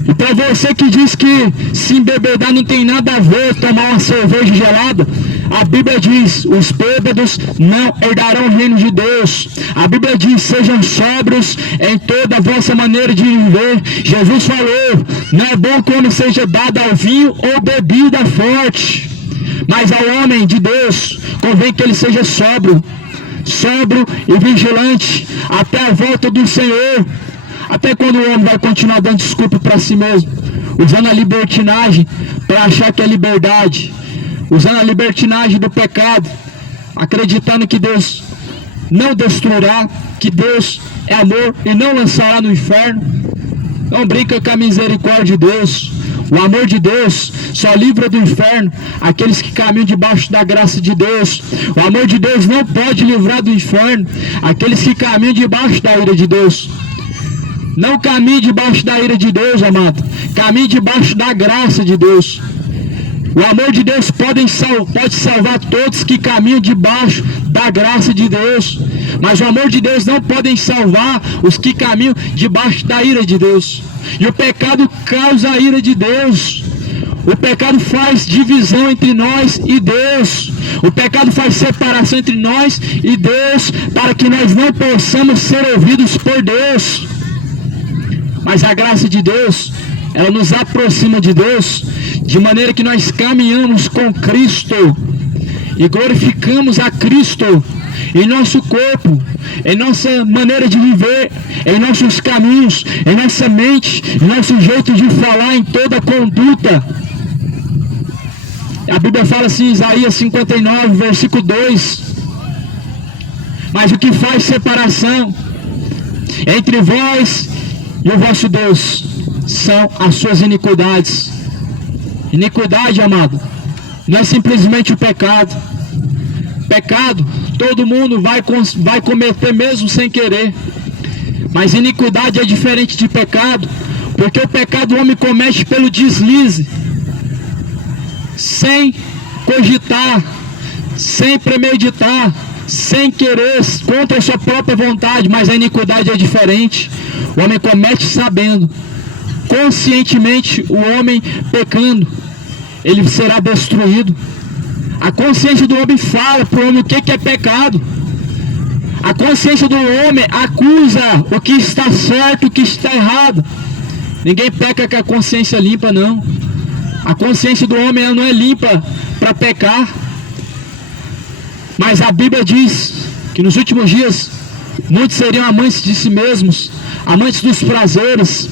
E para você que diz que se embebedar não tem nada a ver tomar uma cerveja gelada, a Bíblia diz, os bêbados não herdarão o reino de Deus. A Bíblia diz, sejam sóbrios em toda a vossa maneira de viver. Jesus falou, não é bom que o homem seja dado ao vinho ou bebida forte, mas ao homem de Deus convém que ele seja sóbrio e vigilante até a volta do Senhor. Até quando o homem vai continuar dando desculpa para si mesmo, usando a libertinagem para achar que é liberdade, usando a libertinagem do pecado, acreditando que Deus não destruirá, que Deus é amor e não lançará no inferno. Não brinca com a misericórdia de Deus. O amor de Deus só livra do inferno aqueles que caminham debaixo da graça de Deus. O amor de Deus não pode livrar do inferno aqueles que caminham debaixo da ira de Deus. Não caminhe debaixo da ira de Deus, amado. Caminhe debaixo da graça de Deus. O amor de Deus pode salvar todos que caminham debaixo da graça de Deus. Mas o amor de Deus não pode salvar os que caminham debaixo da ira de Deus. E o pecado causa a ira de Deus. O pecado faz divisão entre nós e Deus. O pecado faz separação entre nós e Deus, para que nós não possamos ser ouvidos por Deus. Mas a graça de Deus, ela nos aproxima de Deus, de maneira que nós caminhamos com Cristo e glorificamos a Cristo em nosso corpo, em nossa maneira de viver, em nossos caminhos, em nossa mente, em nosso jeito de falar, em toda a conduta. A Bíblia fala assim, Isaías 59, versículo 2. Mas o que faz separação entre vós e o vosso Deus são as suas iniquidades. Iniquidade, amado, não é simplesmente o pecado. Pecado, todo mundo vai cometer mesmo sem querer. Mas iniquidade é diferente de pecado, porque o pecado o homem comete pelo deslize, sem cogitar, sem premeditar, sem querer, contra a sua própria vontade. Mas a iniquidade é diferente. O homem comete sabendo, conscientemente, o homem pecando, ele será destruído. A consciência do homem fala para o homem o que é pecado. A consciência do homem acusa o que está certo, o que está errado. Ninguém peca com a consciência limpa, não. A consciência do homem ela não é limpa para pecar. Mas a Bíblia diz que nos últimos dias muitos seriam amantes de si mesmos, amantes dos prazeres,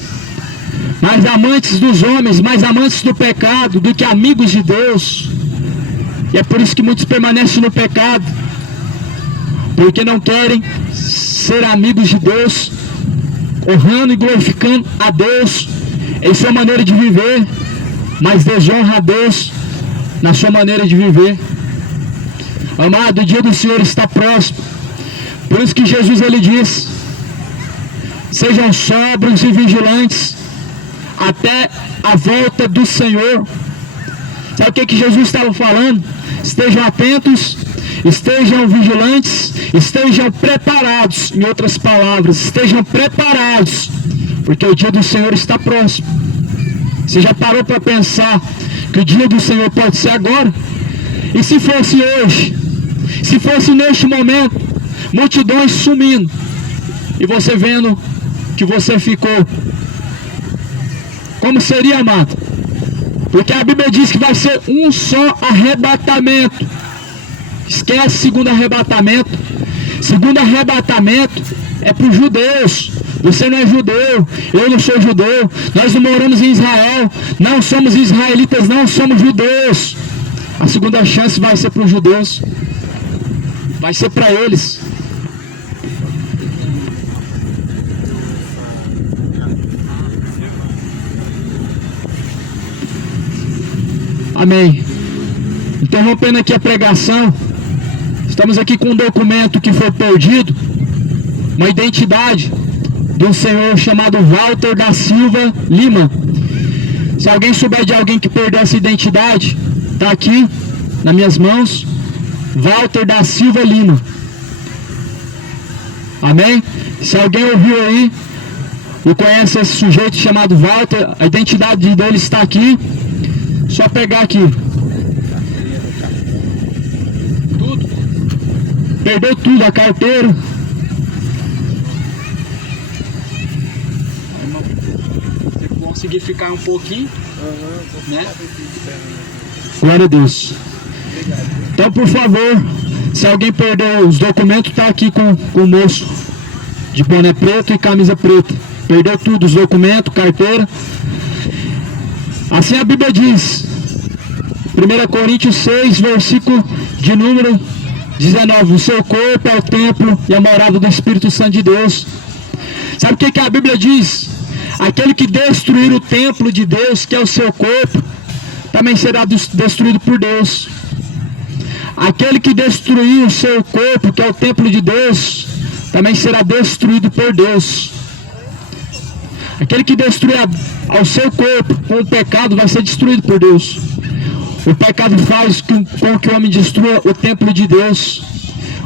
mais amantes dos homens, mais amantes do pecado do que amigos de Deus. E é por isso que muitos permanecem no pecado, porque não querem ser amigos de Deus, honrando e glorificando a Deus em sua maneira de viver, mas desonra a Deus na sua maneira de viver. Amado, o dia do Senhor está próximo. Por isso que Jesus ele diz: sejam sóbrios e vigilantes até a volta do Senhor. Sabe o que Jesus estava falando? Estejam atentos Estejam vigilantes, estejam preparados. Em outras palavras, estejam preparados, porque o dia do Senhor está próximo. Você já parou para pensar que o dia do Senhor pode ser agora? E se fosse hoje? Se fosse neste momento, multidões sumindo, e você vendo que você ficou, como seria, amado? Porque a Bíblia diz que vai ser um só arrebatamento. Esquece segundo arrebatamento. Segundo arrebatamento é para os judeus. Você não é judeu, eu não sou judeu, nós não moramos em Israel, não somos israelitas, não somos judeus. A segunda chance vai ser para os judeus, vai ser para eles. Amém. Interrompendo aqui a pregação, estamos aqui com um documento que foi perdido, uma identidade de um senhor chamado Walter da Silva Lima. Se alguém souber de alguém que perdeu essa identidade, está aqui nas minhas mãos, Walter da Silva Lima. Amém? Se alguém ouviu aí e conhece esse sujeito chamado Walter, a identidade dele está aqui. Só pegar aqui. Tudo. Perdeu tudo, a carteira. Se conseguir ficar um pouquinho, né? Glória a Deus. Então, por favor, se alguém perdeu os documentos, está aqui com o moço de boné preto e camisa preta. Perdeu tudo, os documentos, carteira. Assim a Bíblia diz, 1 Coríntios 6, versículo de número 19, o seu corpo é o templo e a morada do Espírito Santo de Deus. Sabe o que a Bíblia diz? Aquele que destruir o templo de Deus, que é o seu corpo, também será destruído por Deus. Aquele que destruir o seu corpo, que é o templo de Deus, também será destruído por Deus. Aquele que destruir ao seu corpo com o pecado vai ser destruído por Deus. O pecado faz com que o homem destrua o templo de Deus.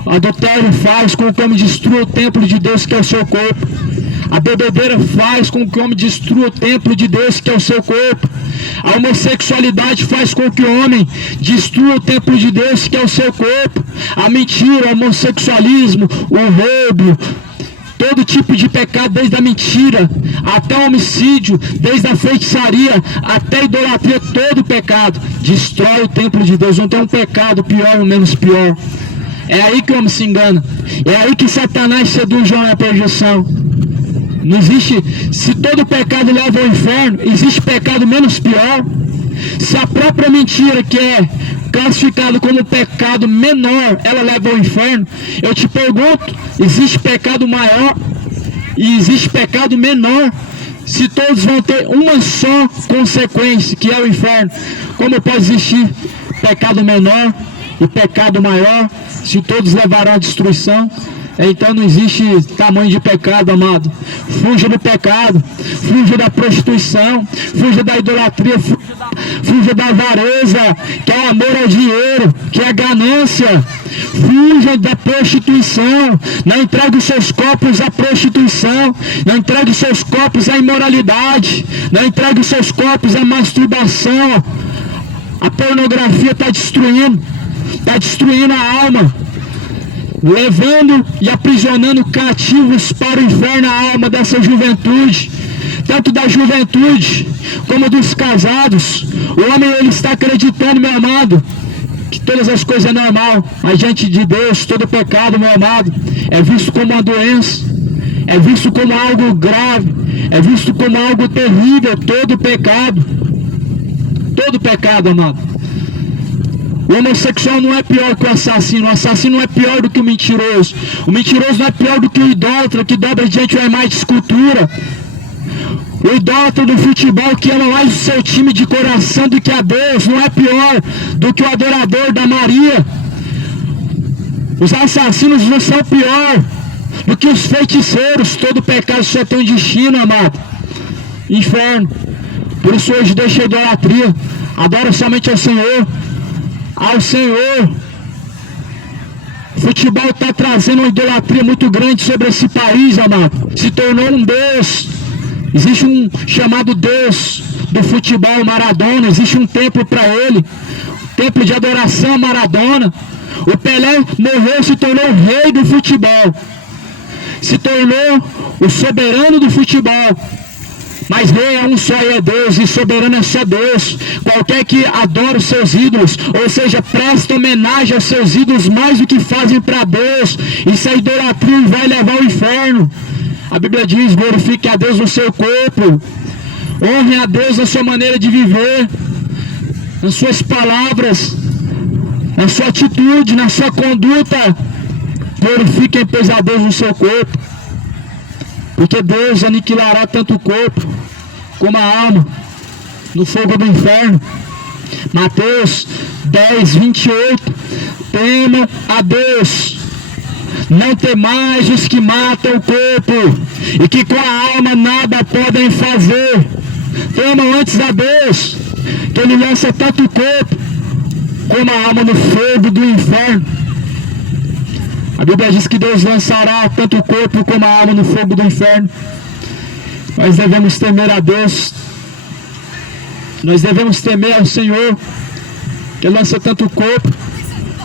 O adultério faz com que o homem destrua o templo de Deus, que é o seu corpo. A bebedeira faz com que o homem destrua o templo de Deus, que é o seu corpo. A homossexualidade faz com que o homem destrua o templo de Deus, que é o seu corpo. A mentira, o homossexualismo, o roubo, todo tipo de pecado, desde a mentira até o homicídio, desde a feitiçaria até a idolatria, todo pecado destrói o templo de Deus. Não tem um pecado pior ou menos pior. É aí que o homem se engana. É aí que Satanás seduz o homem à perdição. Não existe, se todo pecado leva ao inferno, existe pecado menos pior? Se a própria mentira, que é classificado como pecado menor, ela leva ao inferno, eu te pergunto, existe pecado maior e existe pecado menor? Se todos vão ter uma só consequência, que é o inferno, como pode existir pecado menor e pecado maior, se todos levarão à destruição? Então não existe tamanho de pecado, amado. Fuja do pecado, fuja da prostituição, fuja da idolatria, fuja da avareza, que é o amor ao dinheiro, que é a ganância. Fuja da prostituição. Não entregue os seus corpos à prostituição. Não entregue os seus corpos à imoralidade. Não entregue os seus corpos à masturbação. A pornografia está destruindo a alma, levando e aprisionando cativos para o inferno a alma dessa juventude, tanto da juventude como dos casados. O homem, ele está acreditando, meu amado, que todas as coisas é normal, mas diante de Deus todo pecado, meu amado, é visto como uma doença, é visto como algo grave, é visto como algo terrível. Todo pecado, amado. O homossexual não é pior que o assassino não é pior do que o mentiroso não é pior do que o idólatra que dobra diante de uma imagem de escultura. O idólatra do futebol que ama mais o seu time de coração do que a Deus não é pior do que o adorador da Maria. Os assassinos não são pior do que os feiticeiros. Todo pecado só tem um destino, amado: inferno. Por isso hoje deixa a idolatria, adora somente ao Senhor. Futebol está trazendo uma idolatria muito grande sobre esse país, amado. Se tornou um Deus. Existe um chamado Deus do futebol, Maradona. Existe um templo para ele. Templo de adoração, Maradona. O Pelé morreu, se tornou o rei do futebol. Se tornou o soberano do futebol. Mas rei é um só e é Deus, e soberano é só Deus. Qualquer que adora os seus ídolos, ou seja, presta homenagem aos seus ídolos mais do que fazem para Deus, isso é idolatria e vai levar ao inferno. A Bíblia diz: glorifique a Deus no seu corpo, honre a Deus na sua maneira de viver, nas suas palavras, na sua atitude, na sua conduta. Glorifiquem, pois, a Deus no seu corpo, porque Deus aniquilará tanto o corpo como a alma no fogo do inferno. Mateus 10, 28. Temam a Deus, não temais os que matam o corpo, e que com a alma nada podem fazer. Temam antes a Deus, que Ele lança tanto o corpo como a alma no fogo do inferno. A Bíblia diz que Deus lançará tanto o corpo como a alma no fogo do inferno. Nós devemos temer a Deus. Nós devemos temer ao Senhor, que lança tanto o corpo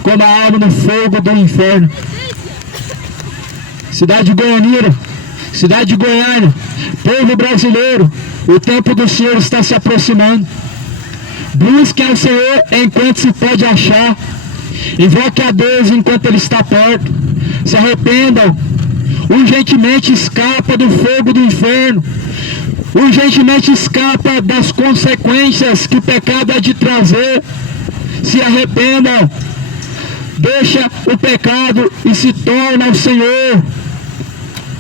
como a alma no fogo do inferno. Cidade de Goianira, cidade de Goiânia, povo brasileiro, o tempo do Senhor está se aproximando. Busque ao Senhor enquanto se pode achar. Invoque a Deus enquanto Ele está perto. Se arrependam. Urgentemente escapa do fogo do inferno. Urgentemente escapa das consequências que o pecado há de trazer. Se arrependam. Deixa o pecado e se torna ao Senhor,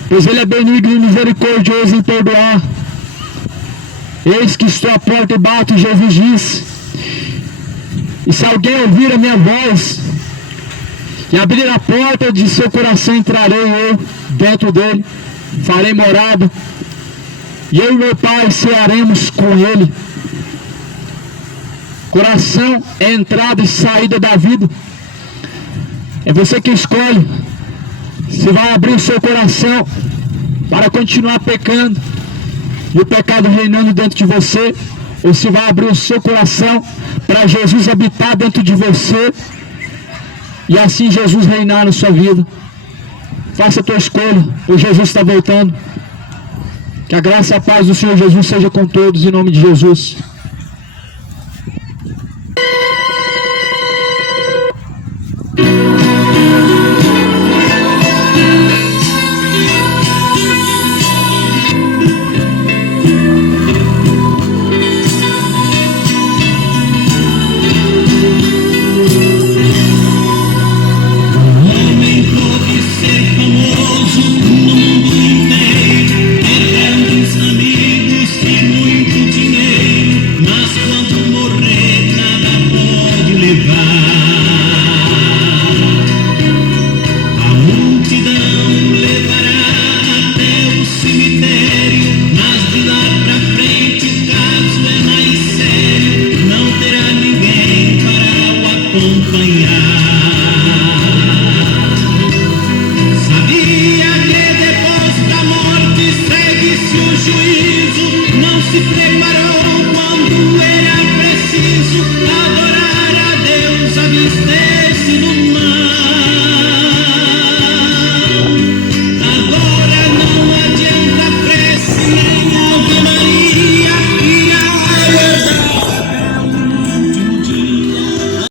pois Ele é benigno e misericordioso em perdoar. Eis que estou à porta e bato, Jesus disse. E se alguém ouvir a minha voz e abrir a porta de seu coração, entrarei eu dentro dele, farei morada, e eu e meu Pai cearemos com ele. Coração é entrada e saída da vida. É você que escolhe se vai abrir o seu coração para continuar pecando e o pecado reinando dentro de você, ou se vai abrir o seu coração para Jesus habitar dentro de você e assim Jesus reinar na sua vida. Faça a tua escolha, pois Jesus está voltando. Que a graça e a paz do Senhor Jesus seja com todos, em nome de Jesus. Preparou quando era preciso adorar a Deus, abster-se no